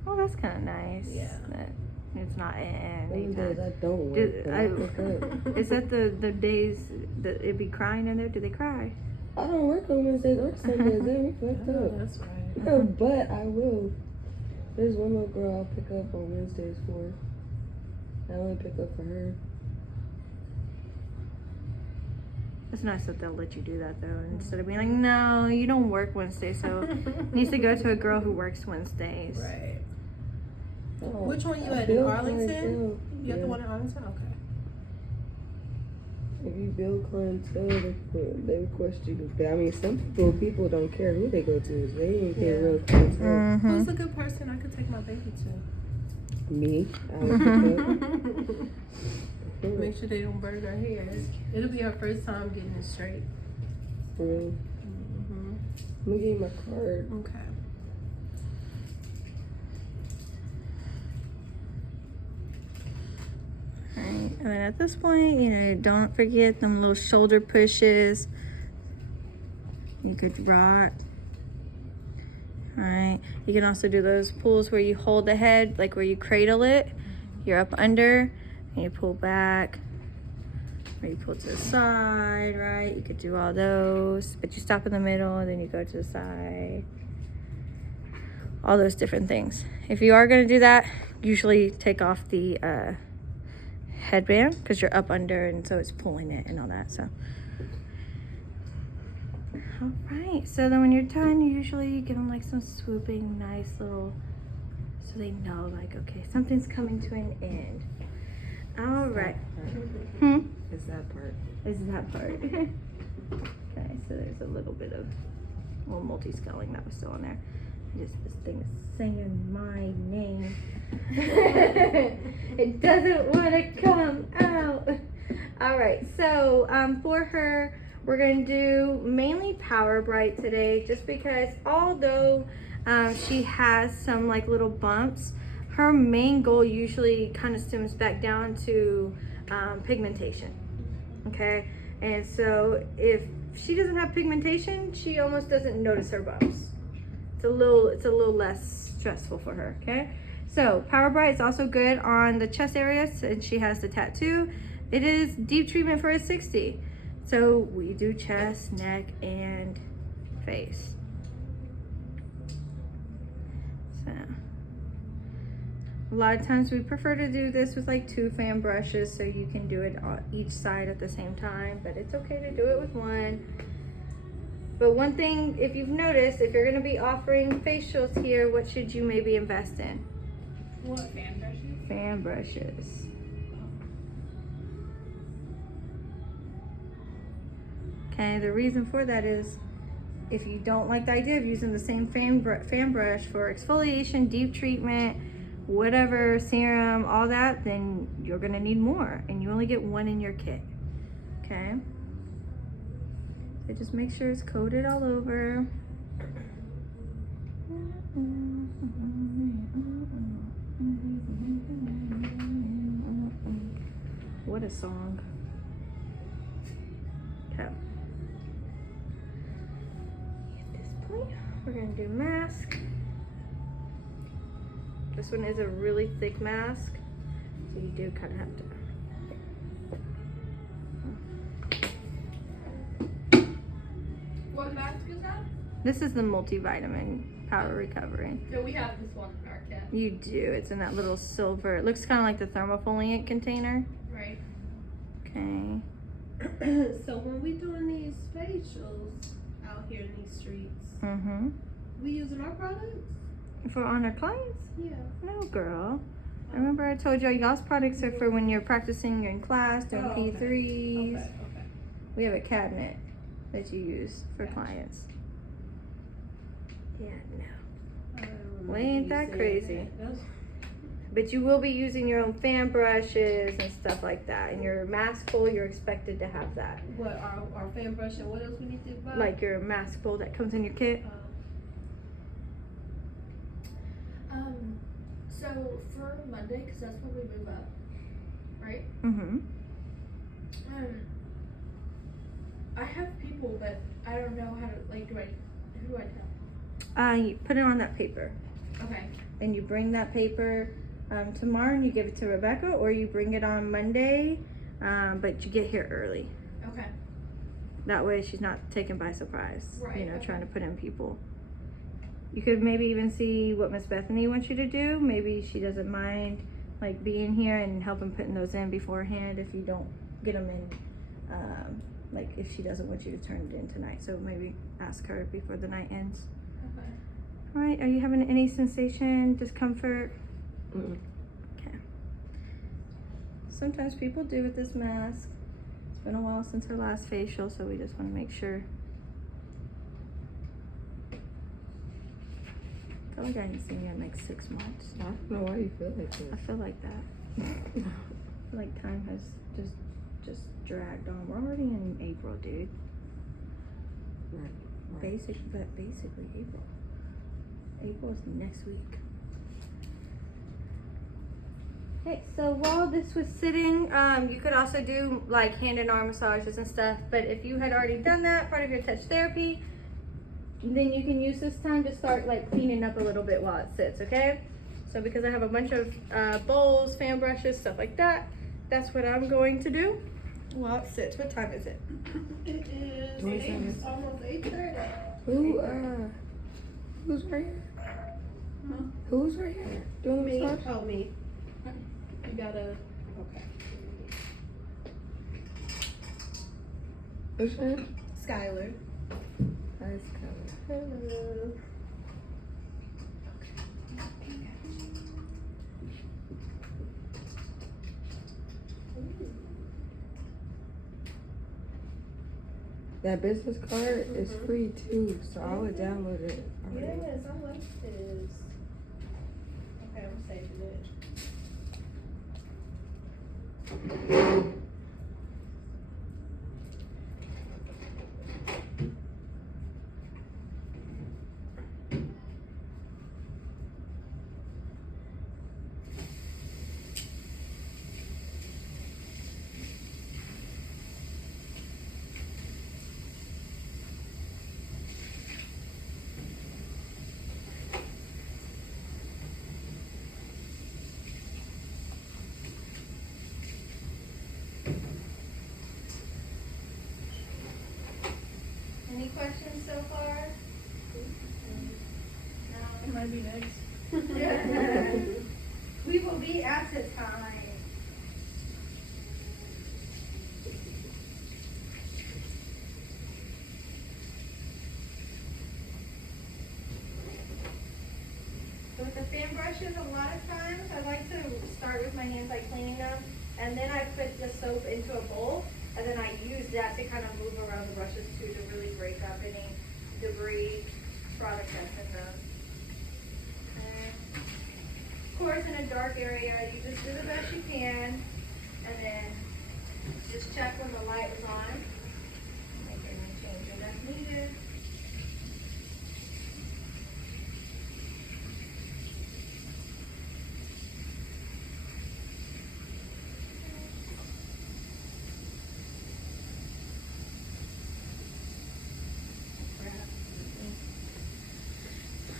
Oh, that's kind of nice. Yeah. That it's not in Some days anytime. I don't work, Did- but I- I pick up. Is that the days that it be crying in there? Do they cry? I don't work on Wednesdays or Sundays. They be fucked Oh, up. that's right. But I will. There's one little girl I'll pick up on Wednesdays for. I only pick up for her. It's nice that they'll let you do that though, instead of being like, no, you don't work Wednesday, so it needs to go to a girl who works Wednesdays. Right. Oh, Which one you I at, build in Arlington? clientele. You at the Yeah. one in Arlington? Okay. If you build clientele, they request you to. I mean, some people don't care who they go to. They ain't get real clientele. Mm-hmm. Who's a good person I could take my baby to? Me, I would pick up. Make sure they don't burn her hair. It'll be her first time getting it straight. Really. Mm-hmm. I'm gonna give you my card. Okay. Right. And then at this point, you know, don't forget them little shoulder pushes. You could rock. Alright. You can also do those pulls where you hold the head, like where you cradle it. You're up under and you pull back. Or you pull to the side, right? You could do all those, but you stop in the middle and then you go to the side. All those different things. If you are going to do that, usually take off the headband because you're up under and so it's pulling it and all that. So, all right. So then when you're done, you usually give them like some swooping, nice little, so they know like, okay, something's coming to an end. All right. It's that part. This is that part. Okay, so there's a little bit of multi-scaling that was still on there. Just this thing is saying my name. It doesn't want to come out. All right, so for her, we're gonna do mainly Power Bright today, just because although she has some like little bumps, her main goal usually kind of stems back down to pigmentation. Okay, and so if she doesn't have pigmentation, she almost doesn't notice her bumps. It's a little less stressful for her. Okay, so Power Bright is also good on the chest area since she has the tattoo. It is deep treatment for a 60. So we do chest, neck, and face. So a lot of times we prefer to do this with like 2 fan brushes so you can do it on each side at the same time, but it's okay to do it with one. But one thing, if you've noticed, if you're going to be offering facials here, what should you maybe invest in? What, fan brushes? Fan brushes. Okay, the reason for that is if you don't like the idea of using the same fan brush for exfoliation, deep treatment, whatever, serum, all that, then you're gonna need more, and you only get one in your kit. Okay, so just make sure it's coated all over. What a song. Okay, at this point we're gonna do mask. This one is a really thick mask, so you do kind of have to. What mask is that? This is the multivitamin power recovery. No, we have this one in our kit, You do. It's in that little silver. It looks kind of like the thermofoliant container. right? Okay. So when we doing these facials out here in these streets, Mm-hmm. we using our products? For on our clients? Yeah. No, girl. Remember I told you y'all's products are for when you're practicing in class, doing Oh, okay. P3s. Okay. We have a cabinet that you use for clients. Yeah, no. Well, ain't that crazy? But you will be using your own fan brushes and stuff like that. And your mask bowl, you're expected to have that. What, our fan brush and what else we need to buy? Like your mask bowl that comes in your kit. So for Monday, because that's when we move up, right? Mm-hmm. I have people, but I don't know how to, like, who do I tell? You put it on that paper. Okay. And you bring that paper tomorrow and you give it to Rebecca, or you bring it on Monday, but you get here early. Okay. That way she's not taken by surprise, Right, you know, okay. trying to put in people. You could maybe even see what Miss Bethany wants you to do. Maybe she doesn't mind like being here and helping putting those in beforehand if you don't get them in. Like if she doesn't want you to turn it in tonight. So maybe ask her before the night ends. Okay. All right, are you having any sensation, discomfort? Mm-mm. Okay. Sometimes people do with this mask. It's been a while since her last facial, so we just want to make sure. I feel like I haven't seen you in like 6 months. I don't know why you feel like I that. feel like that. I feel like time has just dragged on. We're already in April, dude. Right. Basically April. April is next week. Okay, so while this was sitting, you could also do like hand and arm massages and stuff. But if you had already done that, part of your touch therapy, then you can use this time to start like cleaning up a little bit while it sits, okay? So because I have a bunch of bowls, fan brushes, stuff like that, that's what I'm going to do while it sits. What time is it? It is 27. almost 8:30. Who's right here? Huh? Who's right here? Doing the Me? massage? Oh, me. You gotta, okay. What's your name? Skylar. Nice color. Hello. That business card is free too, so I would download it. already. Yes, I like this. Okay, I'm saving it. Any questions so far? It might be next. No. We will be at the time. So with the fan brushes, a lot of times I like to start with my hands, like cleaning them, and then I put the soap into a bowl, and then I use that to kind of move around the brushes too, to really break up any debris, product that's in them. And of course, in a dark area, you just do the best you can, and then just check when the light is on. Make any changes as needed.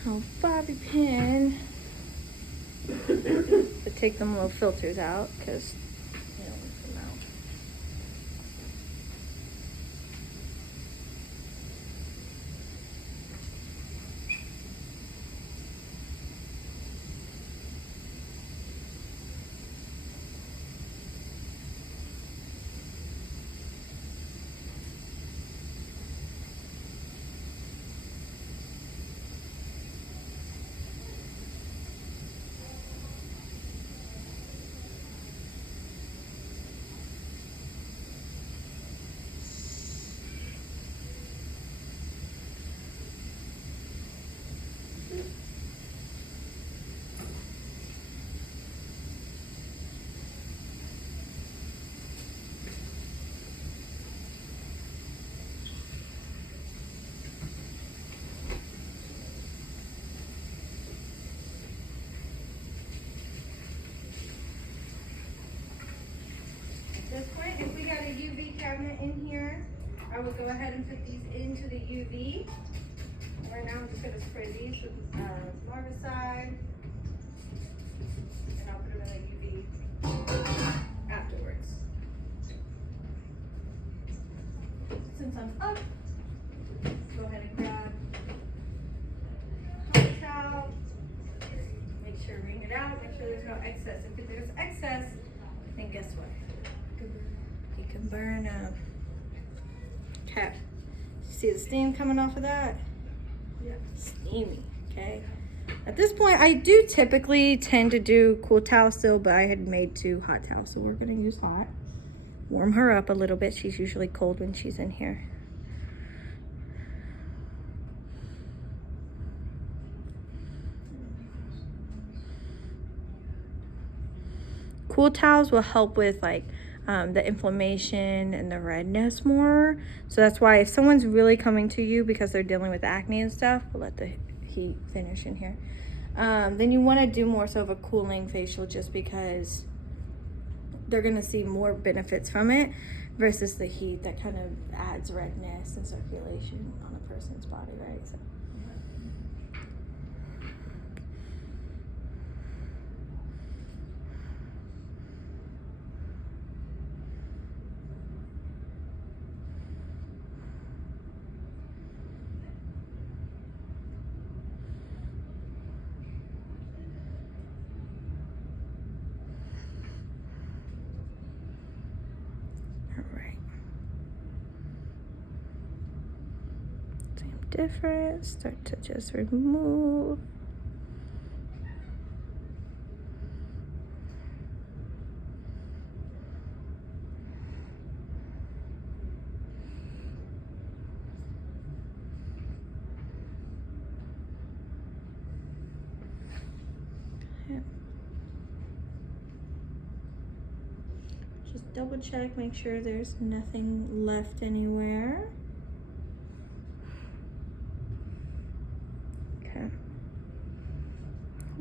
Oh, bobby pin. To take them little filters out, because you don't want them out. At this point, if we got a UV cabinet in here, I would go ahead and put these into the UV. Right now, I'm just going to spray these with larvicide, and I'll put them in the UV afterwards. Since I'm up, go ahead and grab out excess. If there's excess, then guess what? You can burn up. Okay. See the steam coming off of that? Yeah. Steamy, okay? At this point, I do typically tend to do cool towel still, but I had made 2 hot towels, so we're gonna use hot. Warm her up a little bit. She's usually cold when she's in here. Cool towels will help with like the inflammation and the redness more. So that's why if someone's really coming to you because they're dealing with acne and stuff, we'll let the heat finish in here. Then you want to do more so of a cooling facial just because they're going to see more benefits from it versus the heat that kind of adds redness and circulation on a person's body, right? So. Different, start to just remove. Okay. Just double check, make sure there's nothing left anywhere.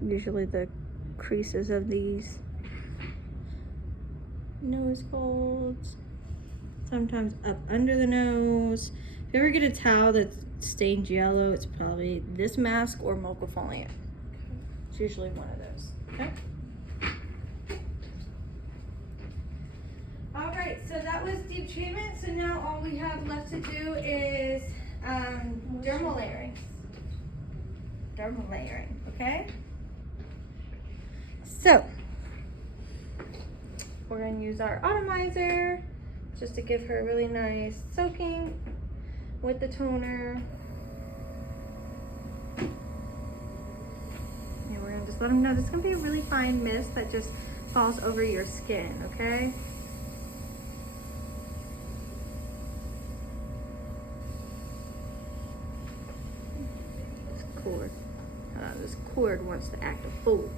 Usually the creases of these nose folds, sometimes up under the nose. If you ever get a towel that's stained yellow, it's probably this mask or mocha foliant. It's usually one of those, okay? All right, so that was deep treatment. So now all we have left to do is dermal layering. Dermal layering, okay? So, we're going to use our atomizer just to give her a really nice soaking with the toner. And we're going to just let them know this is going to be a really fine mist that just falls over your skin, okay? This cord wants to act a fool.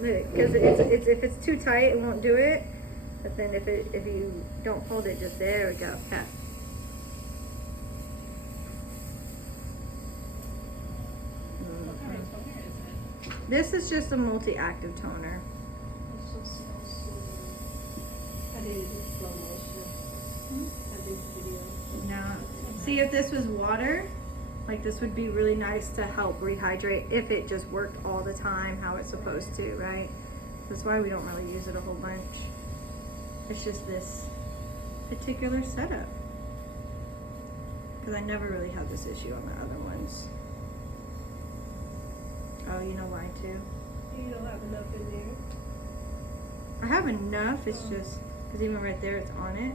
Because it's if it's too tight, it won't do it. But then if you don't hold it, just there we go. Okay. What kind of toner is it? This is just a multi-active toner. It so smells so I did it in slow motion. I did the video. Now, see if this was water, like this would be really nice to help rehydrate if it just worked all the time how it's supposed to, right? That's why we don't really use it a whole bunch. It's just this particular setup. Because I never really had this issue on the other ones. Oh, you know why too? You don't have enough in there. I have enough, it's just, because even right there it's on it.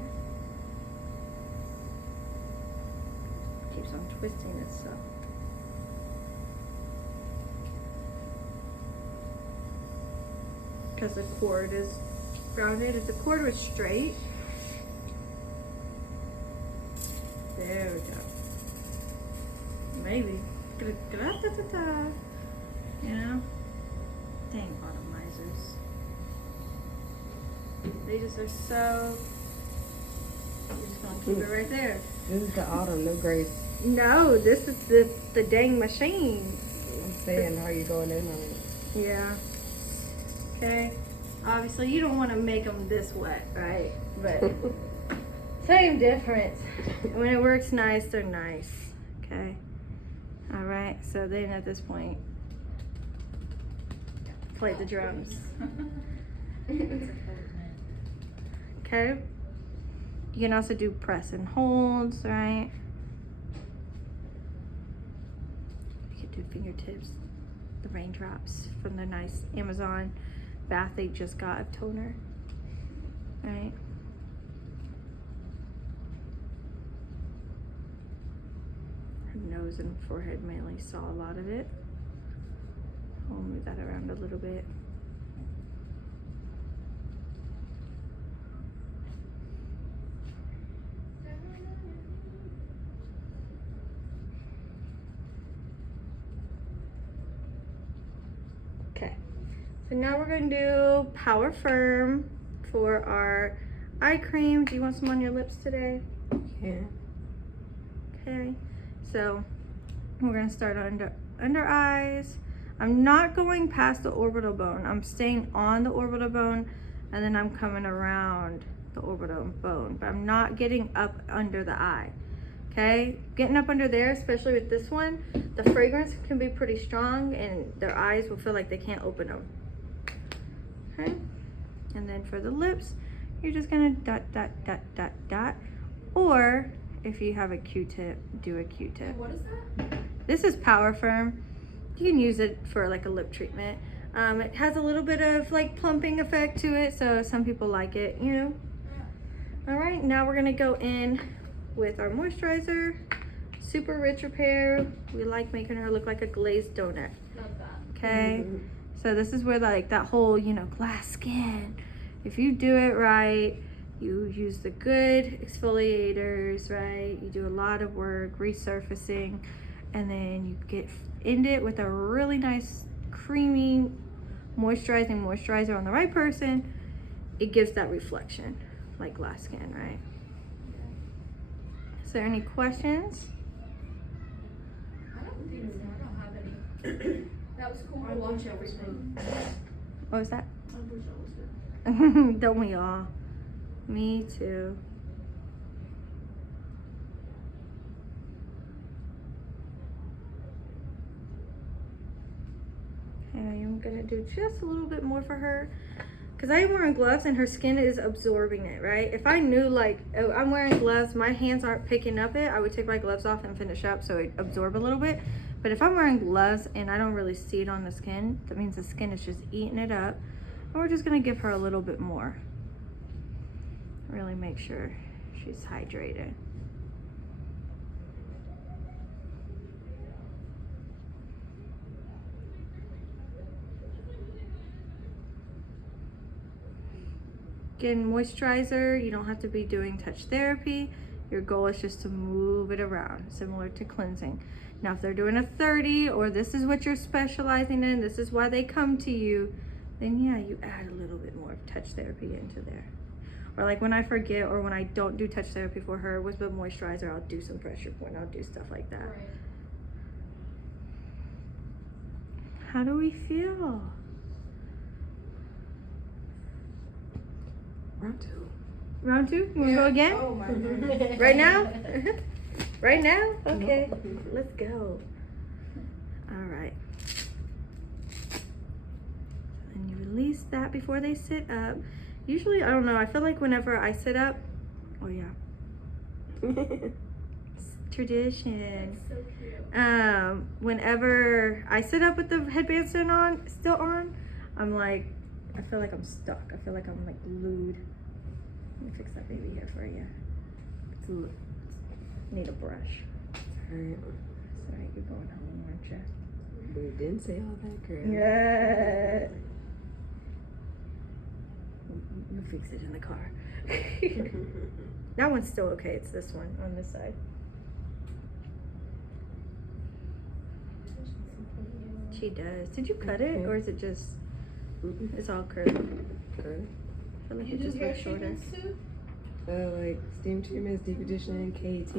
Keeps on twisting itself. Because the cord is grounded. If the cord was straight, there we go. Maybe. Da-da-da-da-da. You know? Dang automizers. They just are so. We're just gonna keep it right there. This is the autumn, no grace. No, this is the dang machine. I'm saying how you going in on it. Yeah. Okay. Obviously, you don't want to make them this wet, right? But same difference. When it works nice, they're nice. Okay. All right. So then at this point, play the drums. Okay. You can also do press and holds, right? to fingertips, the raindrops from the nice Amazon bath they just got of toner, right? Her nose and forehead mainly saw a lot of it. I'll move that around a little bit. Okay, so now we're going to do Power Firm for our eye cream. Do you want some on your lips today? Yeah. Okay, so we're going to start under eyes. I'm not going past the orbital bone. I'm staying on the orbital bone, and then I'm coming around the orbital bone, but I'm not getting up under the eye. Okay, getting up under there, especially with this one, the fragrance can be pretty strong and their eyes will feel like they can't open them. Okay, and then for the lips, you're just gonna dot, dot, dot, dot, dot. Or if you have a Q-tip, do a Q-tip. What is that? This is Power Firm. You can use it for like a lip treatment. It has a little bit of like plumping effect to it, so some people like it, you know. All right, now we're gonna go in with our moisturizer. Super Rich Repair. We like making her look like a glazed donut. Love that. Okay, so this is where like that whole, you know, glass skin. If you do it right, you use the good exfoliators, right? You do a lot of work resurfacing, and then you end it with a really nice creamy moisturizing moisturizer on the right person. It gives that reflection like glass skin, right? Is there any questions? I don't think so. I don't have any. That was cool to watch everything. What was that? I wish I was there. Don't we all? Me too. Okay, I'm gonna do just a little bit more for her because I am wearing gloves and her skin is absorbing it, right? If I knew like, oh, I'm wearing gloves, my hands aren't picking up it, I would take my gloves off and finish up so it absorb a little bit. But if I'm wearing gloves and I don't really see it on the skin, that means the skin is just eating it up. And we're just gonna give her a little bit more. Really make sure she's hydrated. Again, moisturizer, you don't have to be doing touch therapy. Your goal is just to move it around, similar to cleansing. Now, if they're doing a 30 or this is what you're specializing in, this is why they come to you, then yeah, you add a little bit more of touch therapy into there. Or like when I forget or when I don't do touch therapy for her with the moisturizer, I'll do some pressure point, I'll do stuff like that. Right. How do we feel? Round two. Round two? You wanna go again? Oh my goodness. Right now? Right now? Okay, let's go. All right. And you release that before they sit up. Usually, I don't know, I feel like whenever I sit up, oh yeah, it's tradition. So cute. Whenever I sit up with the headband still on, I'm like, I feel like I'm stuck. I feel like I'm like glued. Let me fix that baby hair for you. Need a brush. Alright. That's right, you're going home, aren't you? We didn't say all that, girl. Yeah. We'll fix it in the car. That one's still okay. It's this one on this side. She does. Did you cut it or is it just? It's all curly. Curly. I feel like You it do just hair looks shorter. treatments too? Like steam treatments, deep conditioning, KT.